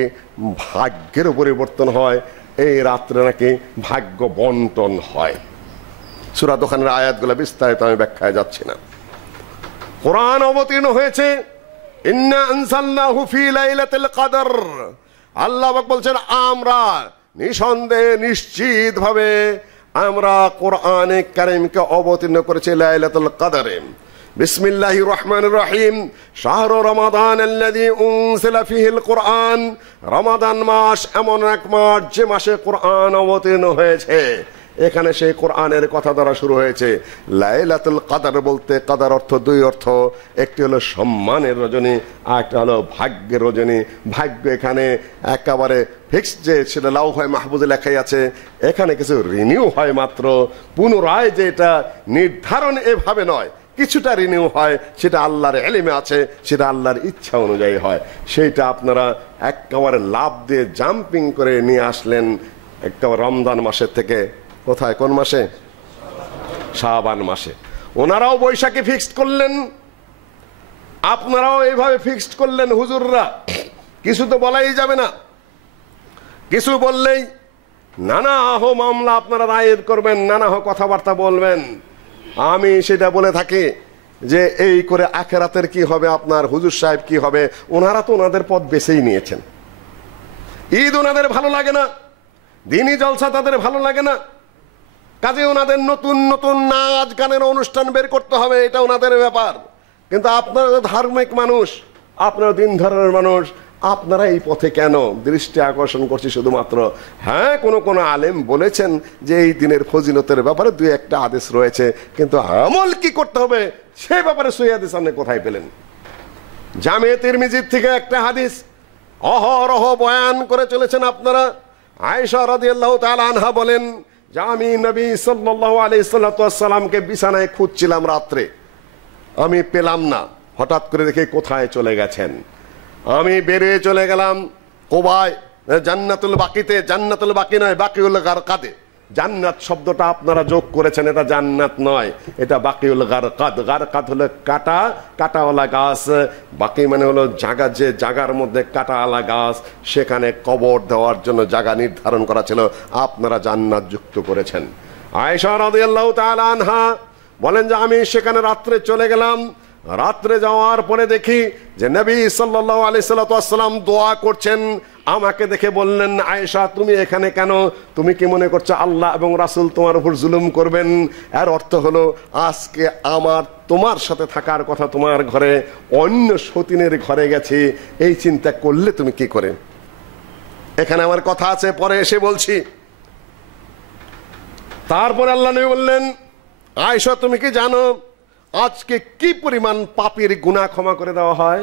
ভাগ্যের পরিবর্তন হয়, এই রাত্রে নাকি ভাগ্য বন্টন হয়। সূরা দুখানের আয়াতগুলো বিস্তারিত আমি ব্যাখ্যায় যাচ্ছি না। কোরআন অবতীর্ণ হয়েছে ইন্না আনজালনাহু ফি লাইলাতুল কদর। আল্লাহ পাক বলছেন আমরা নিঃসন্দেহে নিশ্চিত ভাবে আমরা কোরআনে কারীমকে অবতীর্ণ করেছি লাইলাতুল কদরে। বিসমিল্লাহির রহমানির রহিম। শাহরু রমাদান আল্লাযী উনজিলা ফীহিল কোরআন। রমাদান মাস এমন এক মাস যে মাসে কোরআন অবতীর্ণ হয়েছে। এখানে সেই কোরআনের কথা দ্বারা শুরু হয়েছে। লাইলাতুল কদর বলতে কদর অর্থ দুই অর্থ, একটি হলো সম্মানের রজনী, আর একটা হলো ভাগ্যের রজনী। ভাগ্য এখানে একেবারে ফিক্সড, যে সেটা লাউহে মাহফুজে লেখাই আছে। এখানে কিছু রিনিউ হয় মাত্র, পুনরায় যে এটা নির্ধারণ এভাবে নয়, কিছুটা রিনিউ হয়, সেটা আল্লাহর ইলমে আছে, সেটা আল্লাহর ইচ্ছা অনুযায়ী হয়। সেইটা আপনারা একেবারে লাভ দিয়ে জাম্পিং করে নিয়ে আসলেন একেবারে রমজান মাসের থেকে। কোথায়, কোন মাসে? শাবান মাসে। ওনারাও বৈশাখী ফিক্সড করলেন, আপনারাও এইভাবে ফিক্সড করলেন। হুজুররা কিছু তো বলাই যাবে না, কিছু বললেই নানা আহ মামলা আপনারা দায়ের করবেন, নানা কথাবার্তা বলবেন। আমি সেটা বলে থাকি যে এই করে আখেরাতের কি হবে, আপনার হুজুর সাহেব কি হবে। ওনারা তো ওনাদের পথ বেছেই নিয়েছেন। ঈদ ওনাদের ভালো লাগে না, দিনী জলসা তাদের ভালো লাগে না, কাজে ওনাদের নতুন নতুন নাচ গানের অনুষ্ঠান বের করতে হবে, এটা ওনাদের ব্যাপার। কিন্তু আপনারা ধার্মিক মানুষ, আপনারা দিন ধর্মের মানুষ, আপনারা এই পথে কেন? দৃষ্টি আকর্ষণ করছি শুধুমাত্র, হ্যাঁ কোন কোন আলেম বলেছেন যে এই দিনের ফজিলতের ব্যাপারে দুই একটা হাদিস রয়েছে, কিন্তু আমল কি করতে হবে সে ব্যাপারে সহিহ হাদিস আপনি কোথায় পেলেন? জামে তিরমিজির থেকে একটা হাদিস অহরহ বয়ান করে চলেছেন আপনারা। আয়েশা রাদিয়াল্লাহু তাআলা আনহা বলেন যে আমি নবী সাল্লাল্লাহু আলাইহি সাল্লামকে বিছানায় খুঁজছিলাম রাত্রে, আমি পেলাম না, হঠাৎ করে দেখে কোথায় চলে গেছেন। আমি বেরিয়ে চলে গেলাম কোবায়, জান্নাতুল বাকিতে, জান্নাতুল বাকি নয় বাকিউল গারকাদে। জান্নাত শব্দটা আপনারা যোগ করেছেন, এটা জান্নাত নয়, এটা বাকিউল গারকাদ। গারকাদ হলো কাটা, কাটাওয়ালা গাছ, বাকি মানে হলো জায়গা, যে জায়গার মধ্যে কাটাওয়ালা গাছ, সেখানে কবর দেওয়ার জন্য জায়গা নির্ধারণ করা ছিল, আপনারা জান্নাত যুক্ত করেছেন। আয়েশা রাদিয়াল্লাহু তাআলা আনহা বলেন যে আমি সেখানে রাত্রে চলে গেলাম। রাত্রে যাওয়ার পরে দেখি যে নবী সাল্লাল্লাহু আলাইহি সাল্লাম দোয়া করছেন। আমাকে দেখে বললেন, আয়েশা তুমি এখানে কেন? তুমি কি মনে করছো আল্লাহ এবং রাসূল তোমার উপর জুলুম করবেন? এর অর্থ হলো আজকে আমার তোমার সাথে থাকার কথা, তোমার ঘরে অন্য সতীনের ঘরে গেছি, এই চিন্তা করলে তুমি কি করে? এখানে আমার কথা আছে, পরে এসে বলছি। তারপরে আল্লাহ নবী বললেন, আয়েশা তুমি কি জানো আজকে কি পরিমাণ পাপীর গুনাহ ক্ষমা করে দেওয়া হয়?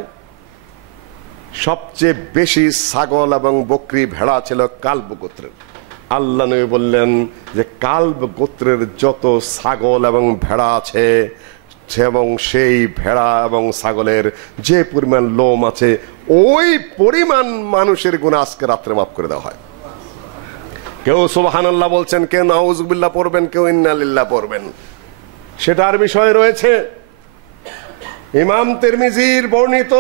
সবচেয়ে বেশি ছাগল এবং বকরি ভেড়া ছিল কালব গোত্রের। আল্লাহ নবী বললেন যে কালব গোত্রের যত ছাগল এবং ভেড়া আছে এবং সেই ভেড়া এবং ছাগলের যে পরিমাণ লোম আছে ওই পরিমাণ মানুষের গুনাহ আজকে রাত্রে মাফ করে দেওয়া হয়। কেউ সুবহানাল্লাহ বলছেন, কেউ নাউযুবিল্লাহ পড়বেন, কেউ ইন্না লিল্লাহ পড়বেন, সেটার বিষয় রয়েছে। ইমাম তিরমিজির বর্ণিত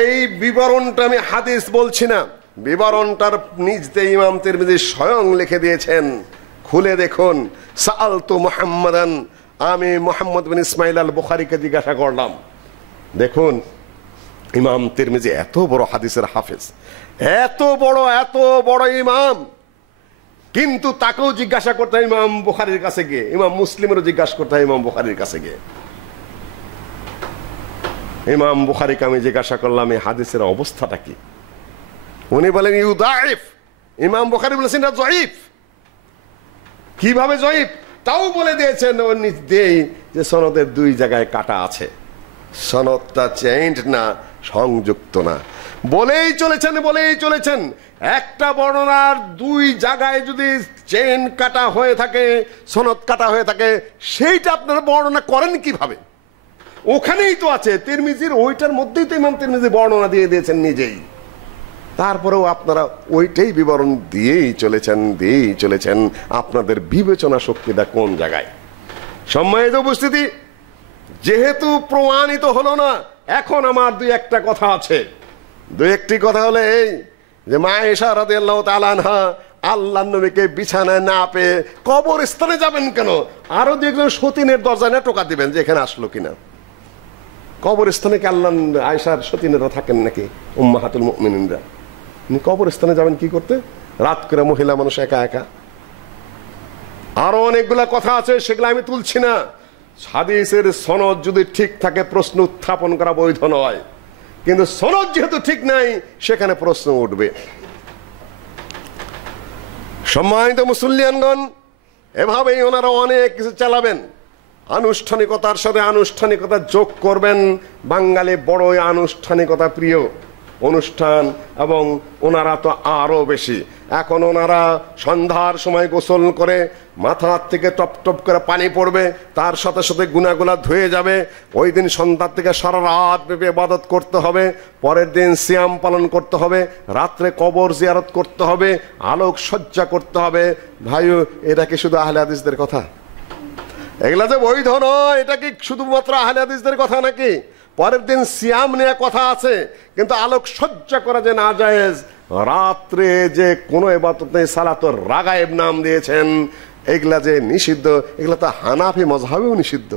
এই বিবরণটা আমি হাদিস বলছি না, বিবরণটার নিজে ইমাম তিরমিজি স্বয়ং লিখে দিয়েছেন, খুলে দেখুন। সাআলতু মুহাম্মাদান, আমি মুহাম্মদ বিন ইসমাইল আল বুখারীকে জিজ্ঞাসা করলাম। দেখুন ইমাম তিরমিজি এত বড় হাদিসের হাফেজ, এত বড় ইমাম, কিন্তু তাকেও জিজ্ঞাসা করতে হয় ইমাম বুখারীর কাছে গিয়ে, ইমাম মুসলিমেরও জিজ্ঞাসা করতে হয় ইমাম বুখারীর কাছে গিয়ে। ইমাম বুখারীকে আমি জিজ্ঞাসা করলাম এই হাদিসের অবস্থাটা কি? উনি বলেন ইউদাইফ। ইমাম বুখারী বলেছেন এটা জয়ীফ। কিভাবে জয়ীফ তাও বলে দিয়েছেন ওর নিচ দিয়েই যে সনদের দুই জায়গায় কাটা আছে, সনদটা চেঞ্জ না, সংযুক্ত না, বলেই চলেছেন। একটা বর্ণনার দুই জায়গায় যদি চেন কাটা হয়ে থাকে, সনদ কাটা হয়ে থাকে, সেইটা আপনারা বর্ণনা করেন কিভাবে? ওখানেই তো আছে তিরমিজির, ওইটার মধ্যেই তো ইমাম তিরমিজি বর্ণনা দিয়ে দিয়েছেন নিজেই। তারপরেও আপনারা ওইটাই বিবরণ দিয়েই চলেছেন। আপনাদের বিবেচনা শক্তিটা কোন জায়গায়? সম্মানিত উপস্থিতি, যেহেতু প্রমাণিত হলো না, এখন আমার দুই একটা কথা আছে। দুই একটি কথা হলো এই যে মা আয়েশা রাদিয়াল্লাহু তাআলা আনহা আল্লাহর নবীকে বিছানায় না পেয়ে কবরস্থানে যাবেন কেন? আরো দুই একজন সতীনের দরজায় না টোকা দিবেন যে এখানে আসলো কিনা। কবরস্থানে কি আল্লাহ আয়েশার সতীনেরা থাকেন নাকি? উম্মাহাতুল মুমিনিনরা। কবরস্থানে যাবেন কি করতে? রাত করে মহিলা মানুষ একা একা। আরো অনেকগুলা কথা আছে, সেগুলো আমি তুলছি না। হাদিসের সনদ যদি ঠিক থাকে প্রশ্ন উত্থাপন করা বৈধ নয়, কিন্তু সনদ যেহেতু ঠিক নাই সেখানে প্রশ্ন উঠবে। সম্মানিত মুসল্লিয়ানগণ, এভাবেই ওনারা অনেক কিছু চালাবেন, আনুষ্ঠানিকতার সাথে আনুষ্ঠানিকতা যোগ করবেন। বাঙালি বড়ই আনুষ্ঠানিকতা প্রিয় অনুষ্ঠান, এবং ওনারা তো আরো বেশি। এখন ওনারা সন্ধ্যার সময় গোসল করে মাথার থেকে টপ টপ করে পানি পড়বে, তার সাথে সাথে গুনাগুলা ধুয়ে যাবে। ওই দিন সন্ধ্যার থেকে সারা রাত ব্যাপী ইবাদত করতে হবে, পরের দিন সিয়াম পালন করতে হবে, রাত্রে কবর জিয়ারত করতে হবে, আলোক সজ্জা করতে হবে। ভাই, এটা কি শুধু আহলে হাদিসদের কথা? এগুলা যে বৈধ নয়, এটা কি শুধুমাত্র আহলে হাদিসদের কথা নাকি? পরের দিন সিয়াম নিয়ে কথা আছে, কিন্তু আলোক সজ্জা করা যে না জায়েজ, রাত্রে যে কোনো ইবাদত নেই, সালাতুর রাগায়েব নাম দিয়েছেন, এগুলা যে নিষিদ্ধ, এগুলা তো হানাফি মযহাবেও নিষিদ্ধ।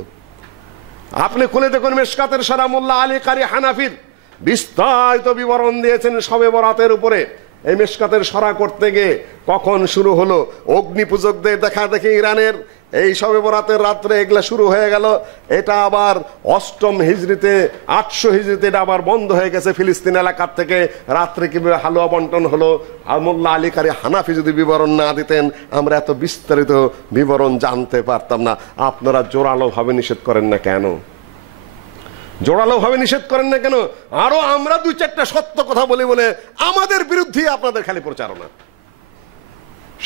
আপনি খুলে দেখুন মিশকাতের সারা মোল্লা আলী কারি হানাফির বিস্তারিত বিবরণ দিয়েছেন শবে বরাতের উপরে। এই মিশকাতের সরা করতে গিয়ে কখন শুরু হলো, অগ্নি পূজকদের দেখা দেখি ইরানের এই শবে বরাতের রাত্রে এগুলা শুরু হয়ে গেল। এটা আবার 8ম হিজরিতে 800 হিজরিতে এটা আবার বন্ধ হয়ে গেছে ফিলিস্তিন এলাকার থেকে। রাত্রে কিভাবে হালুয়া বন্টন হলো, মোল্লা আলী কারি হানাফি যদি বিবরণ না দিতেন আমরা এত বিস্তারিত বিবরণ জানতে পারতাম না। আপনারা জোরালো ভাবে নিষেধ করেন না কেন? জোরালো ভাবে নিষেধ করেন না কেন? আরো আমরা 2-4টা সত্য কথা বলি বলে আমাদের বিরুদ্ধে আপনাদের খালি প্রচারণা।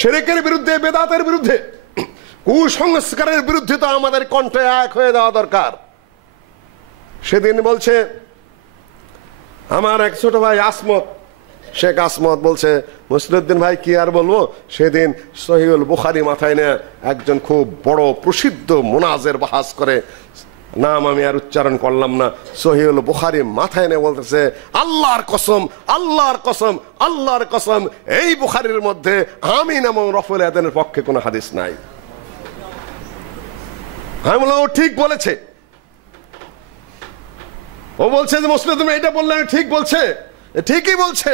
শিরকের বিরুদ্ধে, বেদাতের বিরুদ্ধে, কুসংস্কারের বিরুদ্ধে তো আমাদের কণ্ঠ এক হয়ে যাওয়া দরকার। সেদিন বলছে আমার এক ছোট ভাই আসমত, শেখ আসমত বলছে, মুসলিউদ্দিন ভাই কি আর বলবো, সেদিন সহিহুল বুখারী মাথায় নিয়ে একজন খুব বড় প্রসিদ্ধ মুনাজের বাহাস করে, নাম আমি আর উচ্চারণ করলাম না, সহিহুল বুখারী মাথায় নিয়ে বলতেছে আল্লাহর কসম, আল্লাহর কসম, আল্লাহর কসম, এই বুখারীর মধ্যে আমিন এবং রফুল ইয়াদাইনের পক্ষে কোনো হাদিস নাই। আমি বললাম ও ঠিক বলেছে। ও বলছে যে মুসলিম তুমি এটা বললে ঠিক বলছে, ঠিকই বলছে।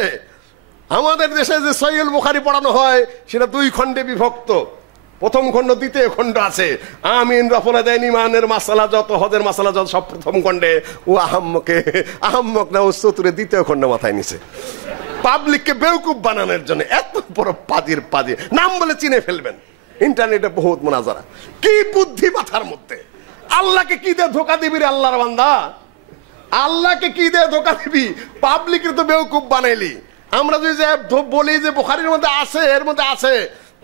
আমাদের দেশে যে সহিহুল বুখারী পড়ানো হয় সেটা 2 খণ্ডে বিভক্ত। প্রথম খণ্ড, দ্বিতীয় খণ্ড আছে। আমিন রফুল ইয়াদাইন ইমানের মাসালা যত, হজের মাসালা যত সব প্রথম খণ্ডে। ও আহম্মক না, ও চতুরে দ্বিতীয় খণ্ড মাথায় নিছে পাবলিককে বেউকুফ বানানোর জন্য। এত বড় পাজির পাজি, নাম বলে চিনে ফেলবেন। ইন্টারনেটে বহুত মুনাজারা। কি বুদ্ধি মাথার মধ্যে! আল্লাহকে কি দিয়ে ধোকা দিবি রে আল্লাহর বান্দা? আল্লাহকে কি দিয়ে ধোকা দিবি? পাবলিকের তো বেউকুফ বানাইলি। আমরা যদি বলি যে বুখারীর মধ্যে আছে, এর মধ্যে আছে,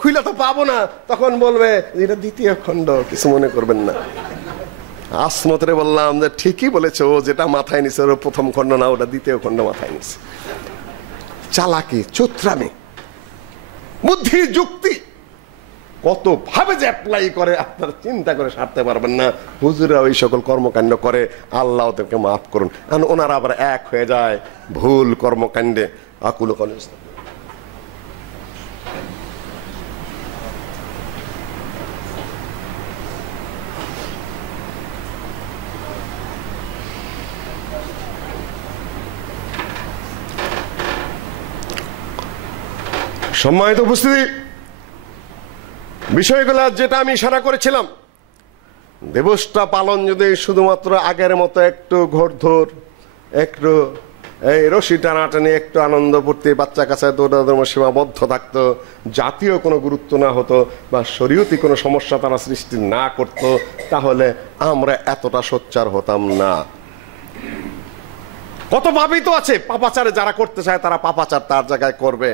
খুইলা তো পাবো না, তখন বলবে এটা দ্বিতীয় খণ্ড, কিছু মনে করবেন না। আসমতরে বললাম যে ঠিকই বলেছে, ও যেটা মাথায় নিছে ওর প্রথম খণ্ড না, ওটা দ্বিতীয় খণ্ড মাথায় নিছে। চালাকি, চুত্রামি, বুদ্ধি, যুক্তি কত ভাবে যে অ্যাপ্লাই করে আপনারা চিন্তা করে সারতে পারবেন না। হুজুরা ওই সকল কর্মকাণ্ড করে, আল্লাহ ওদেরকে মাফ করুন। ওনারা আবার এক হয়ে যায় ভুল কর্মকাণ্ডে। আকুল কলেজ সম্মানিত উপস্থিতি, বিষয়গুলো যেটা আমি ইশারা করেছিলাম, দিবসটা পালন যদি শুধুমাত্র আগের মতো একটু ঘোরধর, একটু এই রশি টানাটানি, একটু আনন্দ ফুর্তি, বাচ্চা কাছে দৌড়াদৌড় সীমাবদ্ধ থাকতো, জাতীয় কোনো গুরুত্ব না হতো বা শরীয়তি কোনো সমস্যা তারা সৃষ্টি না করত, তাহলে আমরা এতটা সোচ্চার হতাম না। কত পাপী তো আছে, পাপাচারে যারা করতে চায় তারা পাপাচার তার জায়গায় করবে,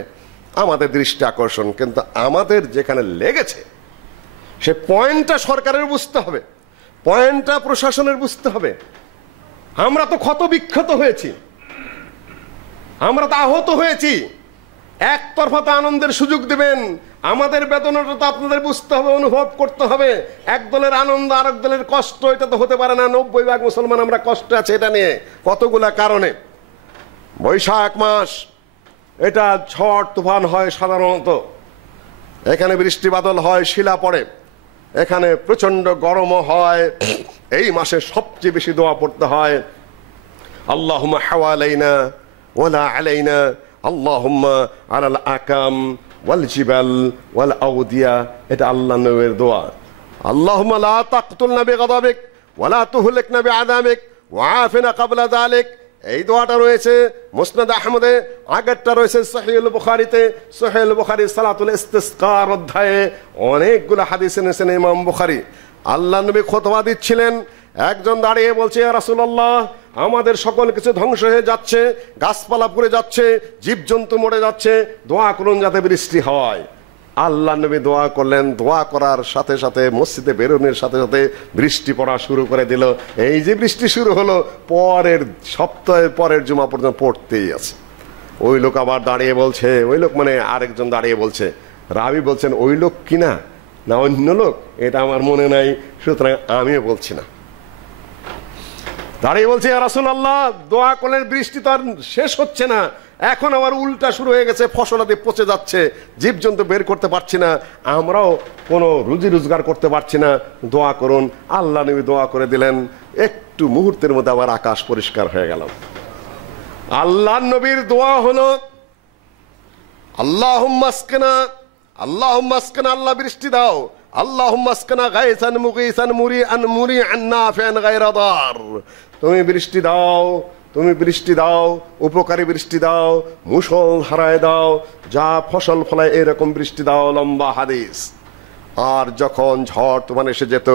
আমাদের দৃষ্টি আকর্ষণ। কিন্তু আমাদের যেখানে লেগেছে সে পয়েন্টটা সরকারের বুঝতে হবে, পয়েন্টটা প্রশাসনের বুঝতে হবে। আমরা তো ক্ষত বিক্ষত হয়েছি, আমরা তো আহত হয়েছি। একতরফা তো আনন্দের সুযোগ দেবেন, আমাদের বেদনাটা তো আপনাদের বুঝতে হবে, অনুভব করতে হবে। এক দলের আনন্দ আর এক দলের কষ্ট, এটা তো হতে পারে না। 90% মুসলমান আমরা কষ্ট আছে এটা নিয়ে কতগুলা কারণে। বৈশাখ মাস, এটা ঝড় তুফান হয় সাধারণত, এখানে বৃষ্টি বাদল হয়, শিলা পড়ে, এখানে প্রচন্ড গরমও হয়। এই মাসে সবচেয়ে বেশি দোয়া পড়তে হয়, আল্লাহুম্মা হাওয়ালাইনা ওয়ালা আলাইনা, আল্লাহুম্মা আলাল আকাম ওয়াল জিবাল ওয়াল আউদিয়া। এটা আল্লাহর নবীর দোয়া। আল্লাহুম্মা লা তাকতুলনা বিগাদাবিক ওয়ালা তুহলিকনা বিআযাবিক ওয়াআফিনা ক্বাবলা যালিক। এই দোয়াটা রয়েছে মুসনাদ আহমদে, আগেরটা রয়েছে সহিহুল বুখারীতে। সহিহুল বুখারী সালাতুল ইস্তিসকার অধ্যায়ে অনেকগুলো হাদিস এনেছেন ইমাম বুখারী। আল্লাহর নবী খুতবা দিচ্ছিলেন, একজন দাঁড়িয়ে বলছে, ইয়া রাসূলুল্লাহ, আমাদের সকল কিছু ধ্বংস হয়ে যাচ্ছে, গাছপালা পুড়ে যাচ্ছে, জীবজন্তু মরে যাচ্ছে, দোয়া করুন যাতে বৃষ্টি হয়। আল্লাহ নবী দোয়া করলেন, দোয়া করার সাথে সাথে মসজিদে বেরোনোর সাথে সাথে বৃষ্টি পড়া শুরু করে দিল। এই যে বৃষ্টি শুরু হলো, পরের সপ্তাহে পরের জুমা পর্যন্ত পড়তেই আছে। ওই লোক আবার দাঁড়িয়ে বলছে, ওই লোক মানে আরেকজন দাঁড়িয়ে বলছে, রাবি বলছেন ওই লোক কিনা না অন্য লোক, এটা আমার মনে নাই, সুতরাং আমিও বলছি না। দাঁড়িয়ে বলছে, ইয়া রাসূলুল্লাহ, দোয়া করলেন, বৃষ্টি তো আর শেষ হচ্ছে না, এখন আবার উল্টা শুরু হয়ে গেছে, ফসলাদি পচে যাচ্ছে, জীবজন্তু বের করতে পারছি না, আমরাও কোনো রুজি রোজগার করতে পারছি না, দোয়া করুন। আল্লাহ নবী দোয়া করে দিলেন, একটু মুহূর্তের মধ্যে আবার আকাশ পরিষ্কার হয়ে গেল। আল্লাহ নবীর দোয়া হলো আল্লাহুম্মা আসকিনা, আল্লাহুম্মা আসকিনা, আল্লাহ বৃষ্টি দাও, আল্লাহুম্মা আসকিনা গায়সান মুগীসান মুরিআন নাফিআন গায়রা দার। তুমি বৃষ্টি দাও, তুমি বৃষ্টি দাও, উপকারী বৃষ্টি দাও, মুষল ধারায় দাও, যা ফসল ফলায় এরকম বৃষ্টি দাও। লম্বা হাদিস। আর যখন ঝড় তুফান এসে যেত,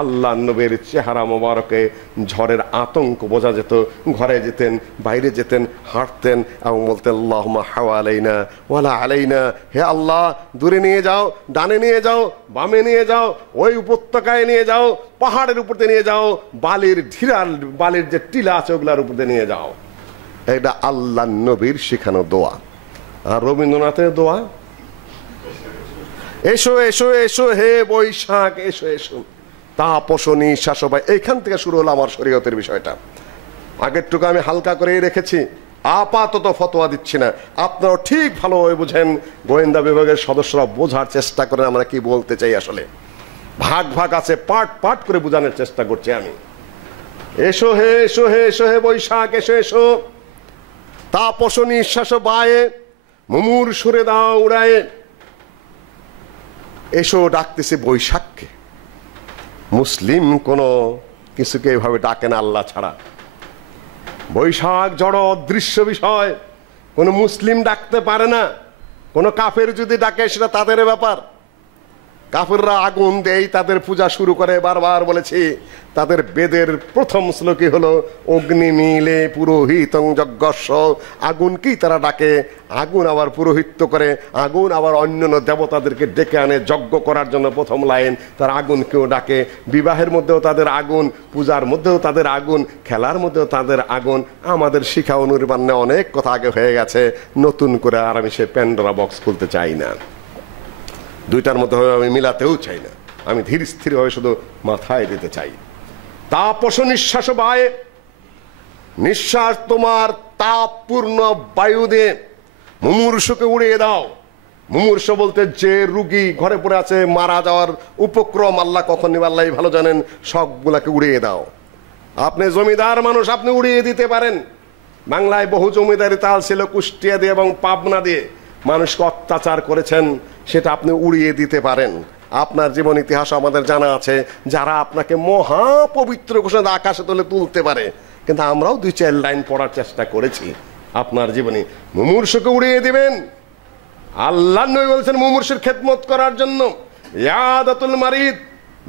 আল্লাহ নবীর চেহারা মোবারকে ঝড়ের আতঙ্ক বোঝা যেত। ঘরে যেতেন, বাইরে যেতেন, হাঁটতেন এবং বলতেন আল্লাহুম্মা হাওয়ালাইনা ওয়ালা আলাইনা। হে আল্লাহ, দূরে নিয়ে যাও, ডানে নিয়ে যাও, বামে নিয়ে যাও, ওই উপত্যকায় নিয়ে যাও, পাহাড়ের উপরে নিয়ে যাও, বালির বালির যে টিলা আছে ওগুলার উপরে নিয়ে যাও। এটা আল্লাহ নবীর শেখানো দোয়া। আর রবীন্দ্রনাথের দোয়া, এসো এসো এসো হে বৈশাখ এসো এসো, তাপসনী শাসবাই। এইখান থেকে শুরু হলো আমার শরীয়তের বিষয়টা। আগেরটুকু আমি হালকা করে রেখেছি, আপাতত ফতোয়া দিচ্ছি না। আপনারাও ঠিক ভালোভাবে বুঝেন, গোয়েন্দা বিভাগের সদস্যরা বোঝার চেষ্টা করেন আমরা কি বলতে চাই। আসলে ভাগ ভাগ আছে, পাট পাট করে বোঝানোর চেষ্টা করছি আমি। এসো হে এসো হে এসো হে বৈশাখ এসো এসো, তাপসনী শাসবায়ে মুমুর সুরে দাও উড়ায়ে। এসো ডাকতেছে বৈশাখকে। মুসলিম কোনো কিছুকে এভাবে ডাকে না আল্লাহ ছাড়া। বৈশাখ জড় অদৃশ্য বিষয়, কোনো মুসলিম ডাকতে পারে না। কোনো কাফের যদি ডাকে সেটা তাদের ব্যাপার। কাফেররা আগুন দেয়, তাদের পূজা শুরু করে। বারবার বলেছি, তাদের বেদের প্রথম শ্লোকই হলো অগ্নিমিলে পুরোহিতং যজ্ঞস্য। আগুনকেই তারা ডাকে, আগুন আবার পুরোহিত্য করে, আগুন আবার অন্যান্য দেবতাদেরকে ডেকে আনে যজ্ঞ করার জন্য। প্রথম লাইন, তারা আগুনকেও ডাকে। বিবাহের মধ্যেও তাদের আগুন, পূজার মধ্যেও তাদের আগুন, খেলার মধ্যেও তাদের আগুন। আমাদের শিক্ষা অনুরূপান্নে অনেক কথা আগে হয়ে গেছে, নতুন করে আর আমি সে প্যান্ডোরা বক্স খুলতে চাই না। দুইটার মধ্যে আমি মিলাতেও চাই না। আমি ধীর স্থির হয়ে শুধু মাথায় দিতে চাই। তাপস নিঃশ্বাস বায়ে, নিঃশ্বাস তোমার তাপপূর্ণ বায়ু দিয়ে মুমূর্ষকে উড়িয়ে দাও। মুমূর্ষ বলতে যে রুগী ঘরে পড়ে আছে, মারা যাওয়ার উপক্রম, আল্লাহ কখন নিবে আল্লাহ ভালো জানেন, সবগুলাকে উড়িয়ে দাও। আপনি জমিদার মানুষ, আপনি উড়িয়ে দিতে পারেন। বাংলায় বহু জমিদারি তাল ছিল, কুষ্টিয়া দিয়ে এবং পাবনা দিয়ে মানুষকে অত্যাচার করেছেন, সেটা আপনি উড়িয়ে দিতে পারেন। আপনার জীবন ইতিহাস আমাদের জানা আছে, যারা আপনাকে মহাপবিত্র ঘোষণা আকাশে তুলে তুলতে পারে। কিন্তু আমরাও 2-4 লাইন পড়ার চেষ্টা করেছি আপনার জীবনে। মুমূর্ষকে উড়িয়ে দিবেন। আল্লাহ নবী বলছেন মুমূর্ষের খেদমত করার জন্য, ইয়াদাতুল মারিদ,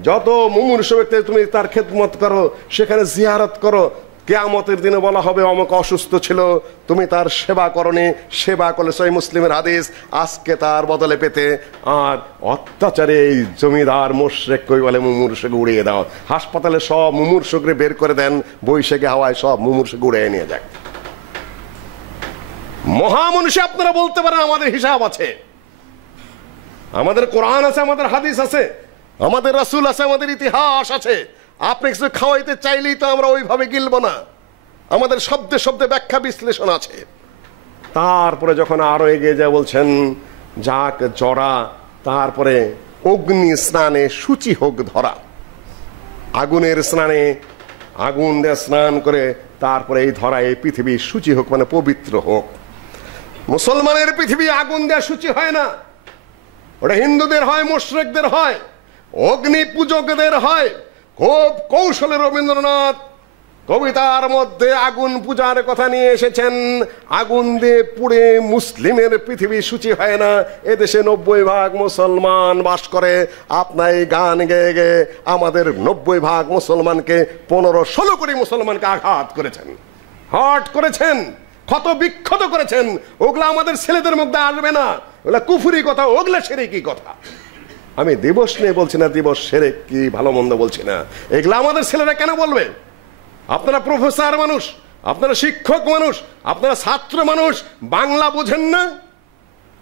যত মুমূর্ষ ব্যক্তি তুমি তার খেদমত করো, সেখানে জিয়ারত করো। কিয়ামতের দিনে বলা হবে অমুক অসুস্থ ছিল, তুমি তার সেবা করনি, সেবা করলে সহিহ মুসলিমের হাদিস, আজকে তার বদলে পেতে। আর অত্যাচারে এই জমিদার মুশরিক কই বলে মুমূর্ষকে উড়িয়ে দাও। হাসপাতালে সব মুমূর্ষকে বের করে দেন, বৈশাখী হাওয়ায় সব মুমূর্ষকে উড়িয়ে নিয়ে যায়। মহামনুষ্য আপনারা বলতে পারেন আমাদের হিসাব আছে, আমাদের কোরআন আছে, আমাদের হাদিস আছে, আমাদের রাসূল আছে, আমাদের ইতিহাস আছে। আপনি কিছু খাওয়াইতে চাইলেই তো আমরা ওইভাবে গিলব না। আমাদের শব্দে শব্দে ব্যাখ্যা বিশ্লেষণ আছে। তারপরে যখন আরো এগিয়ে যায় বলছেন যাক জড়া, তারপরে অগ্নি স্নানে শুচি হোক ধরা। আগুনের স্নানে আগুন দিয়ে স্নান করে তারপরে এই ধরা, এই পৃথিবী শুচি হোক, মানে পবিত্র হোক। মুসলমানের পৃথিবী আগুন দেওয়া শুচি হয় না, ওটা হিন্দুদের হয়, মুশরিকদের হয়, অগ্নি পূজকদের হয়। খুব কৌশলে রবীন্দ্রনাথ কবিতার মধ্যে আগুন পূজার কথা নিয়ে এসেছেন। আগুন দিয়ে পুড়ে মুসলিমের পৃথিবী সূচি হয় না। এদেশে 90% মুসলমান বাস করে। আপনার এই গান গেয়ে গেয়ে আমাদের 90% মুসলমানকে 15-16 কোটি মুসলমানকে আঘাত করেছেন, হট করেছেন, ক্ষত বিক্ষত করেছেন। ওগুলা আমাদের ছেলেদের মধ্যে আসবে না, ওগুলা কুফরি কথা, ওগুলা শিরকি কথা। আমি দিবস নিয়ে বলছি না, দিবস শিরক কি ভালো মন্দ বলছি না। এগুলা আমাদের ছেলেরা কেন বলবে? আপনারা প্রফেসর মানুষ, আপনারা শিক্ষক মানুষ, আপনারা ছাত্র মানুষ, বাংলা বোঝেন না?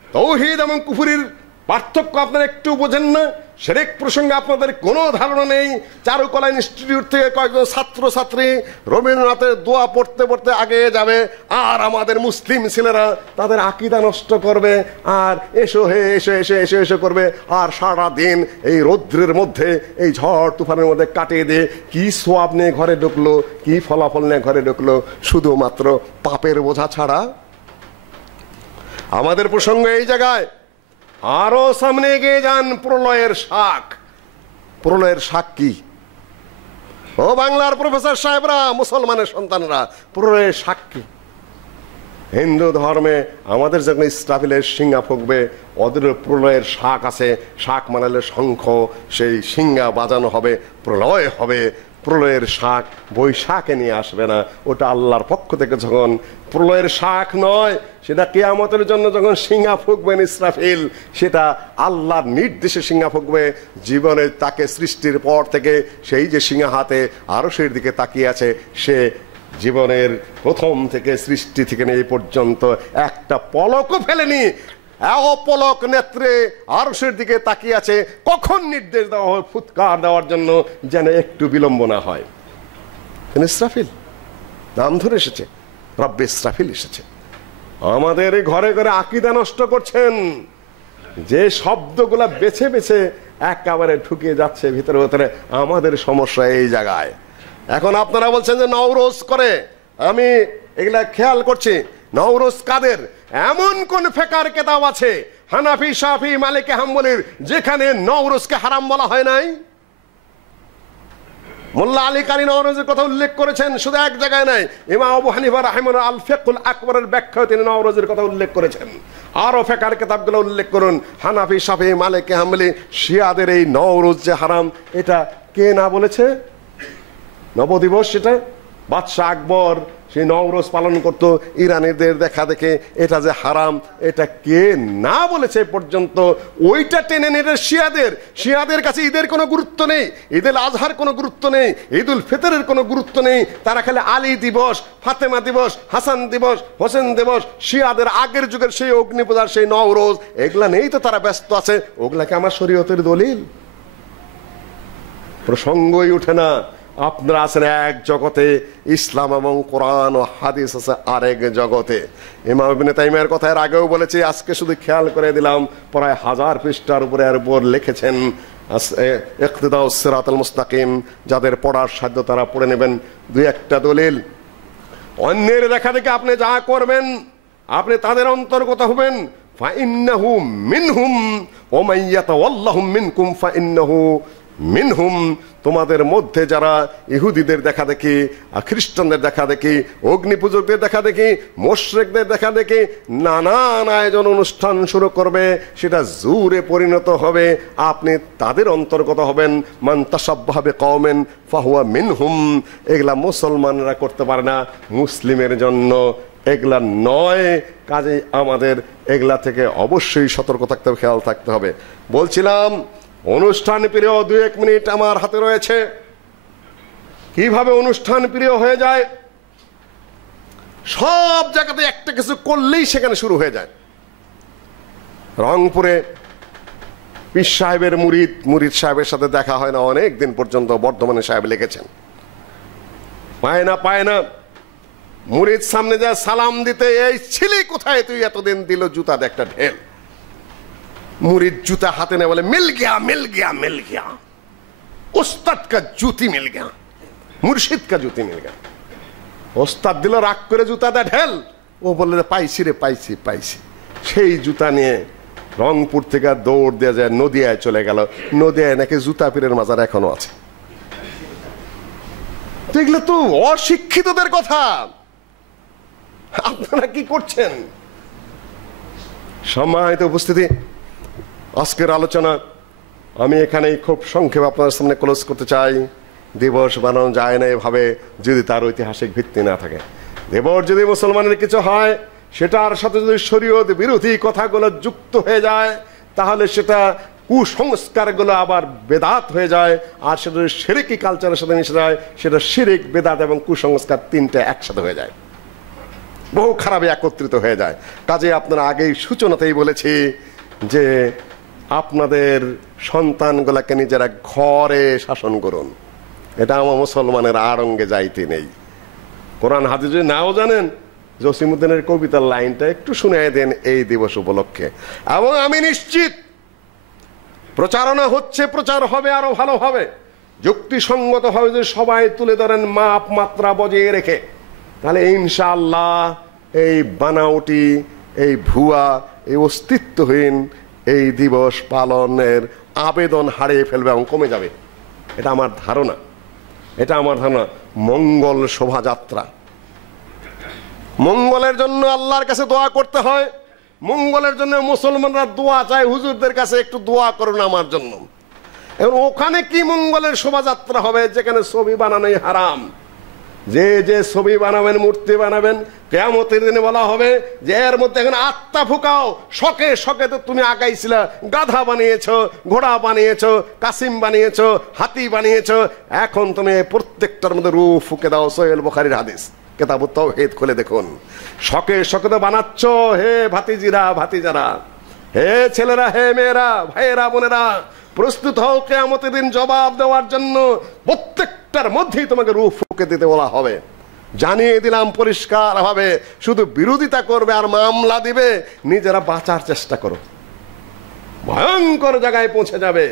তাওহীদ এবং কুফরির পার্থক্য আপনারা একটু বোঝেন না? শিরক প্রসঙ্গে আপনাদের কোনো ধারণা নেই। চারুকলা ইনস্টিটিউট থেকে কয়েকজন ছাত্র ছাত্রী রবীন্দ্রনাথের দোয়া পড়তে পড়তে আগে যাবে, আর আমাদের মুসলিম ছেলেরা তাদের আকীদা নষ্ট করবে, আর এসো হে এসো এসো এসো এসো করবে। আর সারা দিন এই রৌদ্রের মধ্যে, এই ঝড় তুফানের মধ্যে কাটিয়ে দিয়ে কি সোয়াব নিয়ে ঘরে ঢুকলো, কি ফলাফল নিয়ে ঘরে ঢুকলো, শুধুমাত্র পাপের বোঝা ছাড়া। আমাদের প্রসঙ্গ এই জায়গায়। আরো সামনে এগিয়ে যান, প্রলয়ের শাক। প্রলয়ের সাক্ষী। ও বাংলার প্রফেসর সাহেবরা, মুসলমানের সন্তানরা, প্রলয়ের সাক্ষী। হিন্দু ধর্মে আমাদের যখন ইসরাফিলের সিংহা ফুঁকবে, ওদের প্রলয়ের শাক আছে, শাক মানালে শঙ্খ, সেই সিংহা বাজানো হবে, প্রলয় হবে। প্রলয়ের শাক বৈশাখে নিয়ে আসবে না, ওটা আল্লাহর পক্ষ থেকে যখন প্রলয়ের শাক নয়, সেটা কিয়ামতের জন্য যখন সিংহা ফুঁকবেন ইসরাফিল, সেটা আল্লাহর নির্দেশে সিংহা ফুঁকবে। জীবনে তাকে সৃষ্টির পর থেকে সেই যে সিংহা হাতে আরশের দিকে তাকিয়ে আছে, সে জীবনের প্রথম থেকে সৃষ্টি থেকে এই পর্যন্ত একটা পলকও ফেলেনি, অপলক নেত্রে আরশের দিকে তাকিয়ে আছে কখন নির্দেশ দেওয়া হয় ফুৎকার দেওয়ার জন্য, যেন একটু বিলম্ব না হয়। ইসরাফিল নাম ধরে এসেছে, রব্বে ইসরাফিল এসেছে। আমাদের ঘরে ঘরে আকীদা নষ্ট করছেন, যে শব্দগুলা বেছে বেছে একেবারে ঢুকিয়ে যাচ্ছে ভিতরে ভিতরে। আমাদের সমস্যা এই জায়গায়। এখন আপনারা বলছেন যে নওরোজ করে, আমি এগুলা খেয়াল করছি। নওরোজ কাদের? এমন কোন ফিকহের কিতাব আছে হানাফি, শাফি, মালিকি, হাম্বলির যেখানে নওরোজকে হারাম বলা হয় নাই? মোল্লা আলী কারি নওরোজের কথা উল্লেখ করেছেন, শুধু এক জায়গায় নাই। ইমাম আবু হানিফা রাহিমাহুল্লাহ আল ফিকহুল আকবরের ব্যাখ্যায় তিনি নওরোজের কথা উল্লেখ করেছেন। আরো ফিকহের কিতাবগুলো উল্লেখ করুন, হানাফি, শাফি, মালিকি, হাম্বলি। শিয়াদের এই নওরোজ যে হারাম, এটা কে না বলেছে? নবদিবস, সেটা বাদশাহ আকবর সেই নওরোজ পালন করত ইরানিদের দেখা দেখে, এটা যে হারাম এটা কে না বলেছে পর্যন্ত ওইটা টেনে নিয়ে শিয়াদের কাছে ঈদের কোনো গুরুত্ব নেই, ঈদুল আজহার কোনো গুরুত্ব নেই, ঈদুল ফিতরের কোনো গুরুত্ব নেই। তারা খালি আলী দিবস, ফাতেমা দিবস, হাসান দিবস, হোসেন দিবস, শিয়াদের আগের যুগের সেই অগ্নি পূজার সেই নওরোজ, এগুলা নেই তো তারা ব্যস্ত আছে। ওগুলাকে আমার শরীয়তের দলিল? প্রসঙ্গই উঠে না। আপনারা আছেন এক জগতে, ইসলাম এবং কোরআন ও হাদিস আছে আরেক জগতে। ইমাম ইবনে তাইমিয়ার কথা এর আগেও বলেছি, আজকে শুধু খেয়াল করে দিলাম। প্রায় 1000 পৃষ্ঠার উপরে এর উপর লিখেছেন ইকতিদাউস সিরাতাল মুস্তাকিম। যাদের পড়ার সাধ্য তারা পড়ে নেবেন। দুই একটা দলিল। অন্যের দেখা দেখে আপনি যা করবেন, আপনি তাদের অন্তর্গত হবেন। ফাইন্নাহু মিনহুম ওয়া মান ইয়াতাওয়াল্লাহুম মিনকুম ফাইন্নাহু মিনহুম। তোমাদের মধ্যে যারা ইহুদিদের দেখা দেখি, খ্রিস্টানদের দেখা দেখি, অগ্নি পূজকদের দেখা দেখি, মুশরিকদের দেখা দেখি নানান আয়োজন অনুষ্ঠান শুরু করবে, সেটা জুরে পরিণত হবে, আপনি তাদের অন্তর্গত হবেন। মান তাশাব্বাহা বিকওমিন ফাহুয়া মিনহুম। এগুলা মুসলমানরা করতে পারে না, মুসলিমের জন্য এগুলা নয়। কাজেই আমাদের এগুলা থেকে অবশ্যই সতর্ক থাকতে হবে, খেয়াল থাকতে হবে। বলছিলাম অনুষ্ঠান প্রিয়। 2-1 মিনিট আমার হাতে রয়েছে। কিভাবে অনুষ্ঠান প্রিয় হয়ে যায়? সব জায়গাতে একটা কিছু করলেই সেখানে শুরু হয়ে যায়। রংপুরে পীর সাহেবের মুরিদ সাহেবের সাথে দেখা হয় না অনেক দিন পর্যন্ত। বর্ধমানে সাহেব লিখেছেন, পায় না মুরিদ সামনে যায় সালাম দিতে, এই ছিলি কোথায় তুই এতদিন? দিল জুতা দিয়ে একটা ঢেল। मुरीद जूता हाथे ने बोले मिल गया मिल गया मिल गया, उस्ताद का जूती मिल गया, मुर्शिद का जूती मिल गया। उस्ताद दिल राग करे जूता दा ढेल, वो बोले पाइছি रे पाइছি पाइছি। সেই জুতা নিয়ে রংপুর থেকে দৌড় দিয়ে যায় নদিয়ায় চলে গেল। নদিয়ায় নাকি জুতা পীরের মাজার এখনো আছে। দেখলে তো অশিক্ষিতদের কথা। আপনারা কি করছেন? সম্মানিত উপস্থিতি, আজকের আলোচনা আমি এখানেই খুব সংক্ষেপে আপনাদের সামনে ক্লোজ করতে চাই। দিবস বানানো যায় না এভাবে যদি তার ঐতিহাসিক ভিত্তি না থাকে। দিবস যদি মুসলমানের কিছু হয়, সেটার সাথে যদি শরীয়ত বিরোধী কথাগুলো যুক্ত হয়ে যায়, তাহলে সেটা কুসংস্কারগুলো আবার বেদাত হয়ে যায়। আর সেটা যদি শিরকি কালচারের সাথে মিশে যায়, সেটা শিরিক, বেদাত এবং কুসংস্কার তিনটা একসাথে হয়ে যায়, বহু খারাপে একত্রিত হয়ে যায়। কাজে আপনারা আগেই সূচনাতেই বলেছি যে আপনাদের সন্তানগুলাকে নিজেরা ঘরে শাসন করুন। এটা আমার মুসলমানের আড়ঙ্গে যাইতে নেই। কোরআন হাদিস যদি নাও জানেন, জসিমউদ্দিনের কবিতার লাইনটা একটু শুনিয়ে দেন এই দিবস উপলক্ষে। এবং আমি নিশ্চিত প্রচারণা হচ্ছে, প্রচার হবে, আরো ভালো হবে, যুক্তিসঙ্গত হবে। যদি সবাই তুলে ধরেন মাপ মাত্রা বজিয়ে রেখে, তাহলে ইনশাআল্লাহ এই বানাউটি, এই ভুয়া, এই অস্তিত্বহীন এই দিবস পালনের আবেদন হারিয়ে ফেলবে এবং কমে যাবে। এটা আমার ধারণা, এটা আমার ধারণা। মঙ্গল শোভাযাত্রা, মঙ্গলের জন্য আল্লাহর কাছে দোয়া করতে হয়, মঙ্গলের জন্য মুসলমানরা দোয়া চায় হুজুরদের কাছে, একটু দোয়া করুন আমার জন্য। এবং ওখানে কি মঙ্গলের শোভাযাত্রা হবে যেখানে ছবি বানানোই হারাম? যে যে ছবি বানাবেন, মূর্তি বানাবেন, কিয়ামতের দিনে বলা হবে যে এর মধ্যে এখন আত্মা ফুকাও। শখে শখে তো তুমি আগাইছিলা, গাধা বানিয়েছো, ঘোড়া বানিয়েছো, কাসিম বানিয়েছো, হাতি বানিয়েছো, এখন তুমি প্রত্যেকটার মধ্যে রূহ ফুকে দাও। সোহেল বুখারীর হাদিস, কিতাবুত তাওহীদ খুলে দেখুন। শখে শখে তো বানাচ্ছ হে ভাতিজিরা, ভাতিজারা, হে ছেলেরা, হে মেয়েরা, ভাইয়েরা, বোনেরা, প্রস্তুত হও কিয়ামতের দিন জবাব দেওয়ার জন্য। প্রত্যেকটার মধ্যেই তোমাকে রূহ ফুঁকে দিতে বলা হবে। জানিয়ে দিলাম পরিষ্কার ভাবে, শুধু বিরোধিতা করবে আর মামলা দিবে, নিজেরা বাঁচার চেষ্টা করো, ভয়ঙ্কর জায়গায় পৌঁছে যাবে।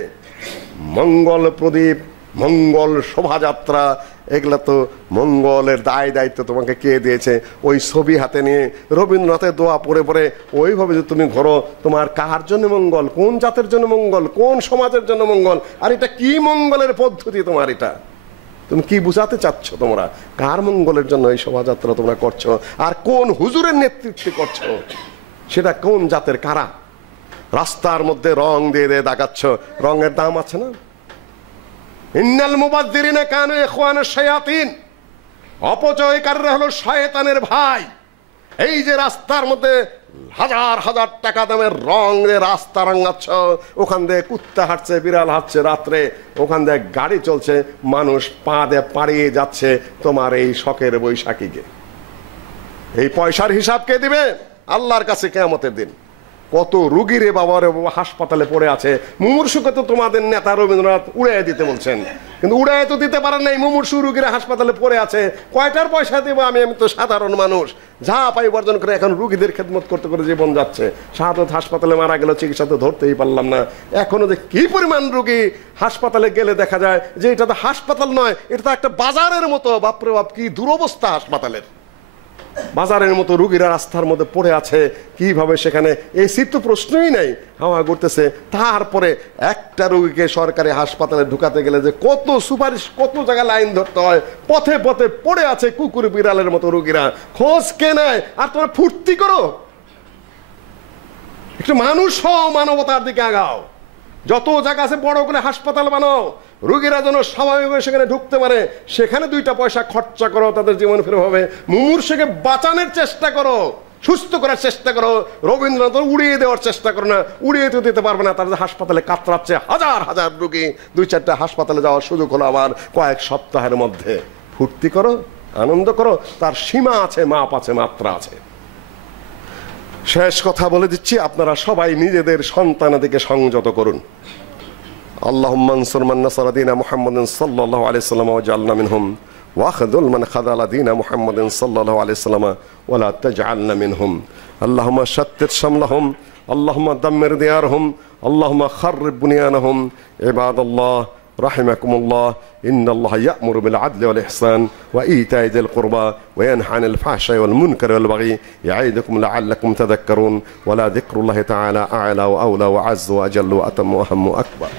মঙ্গল প্রদীপ, মঙ্গল শোভাযাত্রা, এগুলা তো মঙ্গলের দায় দায়িত্ব তোমাকে কে দিয়েছে? ওই ছবি হাতে নিয়ে রবীন্দ্রনাথের দোয়া পড়ে পড়ে ওইভাবে যে তুমি ঘোরো, তোমার কার জন্য মঙ্গল, কোন জাতের জন্য মঙ্গল, কোন সমাজের জন্য মঙ্গল? আর এটা কি মঙ্গলের পদ্ধতি তোমার? এটা তুমি কি বুঝাতে চাচ্ছ? তোমরা কার মঙ্গলের জন্য এই শোভাযাত্রা তোমরা করছো? আর কোন হুজুরের নেতৃত্বে করছো? সেটা কোন জাতের কারা? রাস্তার মধ্যে রং দিয়ে দিয়ে দাগাচ্ছ, রঙের দাম আছে না? ইন্নাল মুবাযযিরিনা কানু ইখওয়ানাশ শায়াতিন, অপচয়কারীরা হলো শয়তানের ভাই। এই যে রাস্তার মধ্যে হাজার হাজার টাকা দামের রং দিয়ে রাস্তা রাঙাচ্ছ, ওখান দিয়ে কুত্তা হাঁটছে, বিড়াল হাঁটছে, রাত্রে ওখান দিয়ে গাড়ি চলছে, মানুষ পা দিয়ে পাড়িয়ে যাচ্ছে তোমার এই শখের বৈশাখীকে। এই পয়সার হিসাব কে দিবে? আল্লাহর কাছে কিয়ামতের দিন। কত রুগী রে বাবা রে বাবা হাসপাতালে পড়ে আছে। মুমূর্ষুকে তো তোমাদের নেতা রবীন্দ্রনাথ উড়াই দিতে বলছেন, কিন্তু উড়াই তো দিতে পারেন নাই। মুমূর্ষু রুগীরা হাসপাতালে পড়ে আছে, কয়টার পয়সা দেবো আমি? আমি তো সাধারণ মানুষ, যা পাই উপার্জন করে এখন রুগীদের খেদমত করতে করে জীবন যাচ্ছে। শাহাদত হাসপাতালে মারা গেল, চিকিৎসা তো ধরতেই পারলাম না। এখনো যে কি পরিমাণ রুগী হাসপাতালে গেলে দেখা যায় যে এটা তো হাসপাতাল নয়, এটা তো একটা বাজারের মতো। বাপরে বাপ, কি দুরবস্থা হাসপাতালের! বাজারের মতো রুগীরা রাস্তার মধ্যে পড়ে আছে, কিভাবে সেখানে এসির তো প্রশ্নই নাই, হাওয়া ঘুরতেছে। তারপরে একটা রুগীকে সরকারি হাসপাতালে ঢুকাতে গেলে যে কত সুপারিশ, কত জায়গায় লাইন ধরতে হয়, পথে পথে পড়ে আছে কুকুর বিড়ালের মতো রুগীরা, খোঁজ কে নেয়? আর তোমরা ফুর্তি করো। একটু মানুষ হও, মানবতার দিকে আগাও। যত জায়গা আছে বড় করে হাসপাতাল বানাও, রোগীরা যেন স্বাভাবিকভাবে সেখানে ঢুকতে পারে, সেখানে 2টা পয়সা খরচা করো, তাদের জীবন ফিরে হবে। মুমূর্ষুকে বাঁচানোর চেষ্টা করো, সুস্থ করার চেষ্টা করো। রবীন্দ্রনাথ উড়িয়ে দেওয়ার চেষ্টা করো না, উড়িয়ে তো দিতে পারবে না। তাদের হাসপাতালে কাতরাচ্ছে হাজার হাজার রোগী, 2-4টা হাসপাতালে যাওয়ার সুযোগ হলো আবার কয়েক সপ্তাহের মধ্যে। ফুর্তি করো, আনন্দ করো, তার সীমা আছে, মাপ আছে, মাত্রা আছে। শেষ কথা বলে দিচ্ছি, আপনারা সবাই নিজেদের সন্তানাদিকে সংযত করুন। আল্লাহুম্মা আনসুর মান নাসারা দীনা মুহাম্মাদিন সাল্লাল্লাহু আলাইহি ওয়াসাল্লাম ওয়াজআলনা মিনহুম ওয়াখযুল মান খাযালা দীনা মুহাম্মাদিন সাল্লাল্লাহু আলাইহি ওয়াসাল্লাম ওয়া লা তাজআলনা মিনহুম। আল্লাহুম্মা শাত্তিত শামলাহুম, আল্লাহুম্মা দাম্মির দিয়ারহুম, আল্লাহুম্মা খাররিব বুনিয়ানাহুম। ইবাদাল্লাহ রাহিমাকুমুল্লাহ, ইন্নাল্লাহা ইয়া'মুরু বিল আদলি ওয়াল ইহসান ওয়া ইতা'i যিল কুরবা ওয়া ইয়ানহা আনিল ফাহশা'i ওয়াল মুনকারি ওয়াল বাগই ইয়া'iদুকুম লা'আল্লাকুম তাযাক্কারুন ওয়া লা যিকরুল্লাহি তাআলা আ'লা ওয়া আওলা ওয়া আ'যযু ওয়া আজাল্লু ওয়া আতাম্মু ওয়া আহাম্মু আকবার।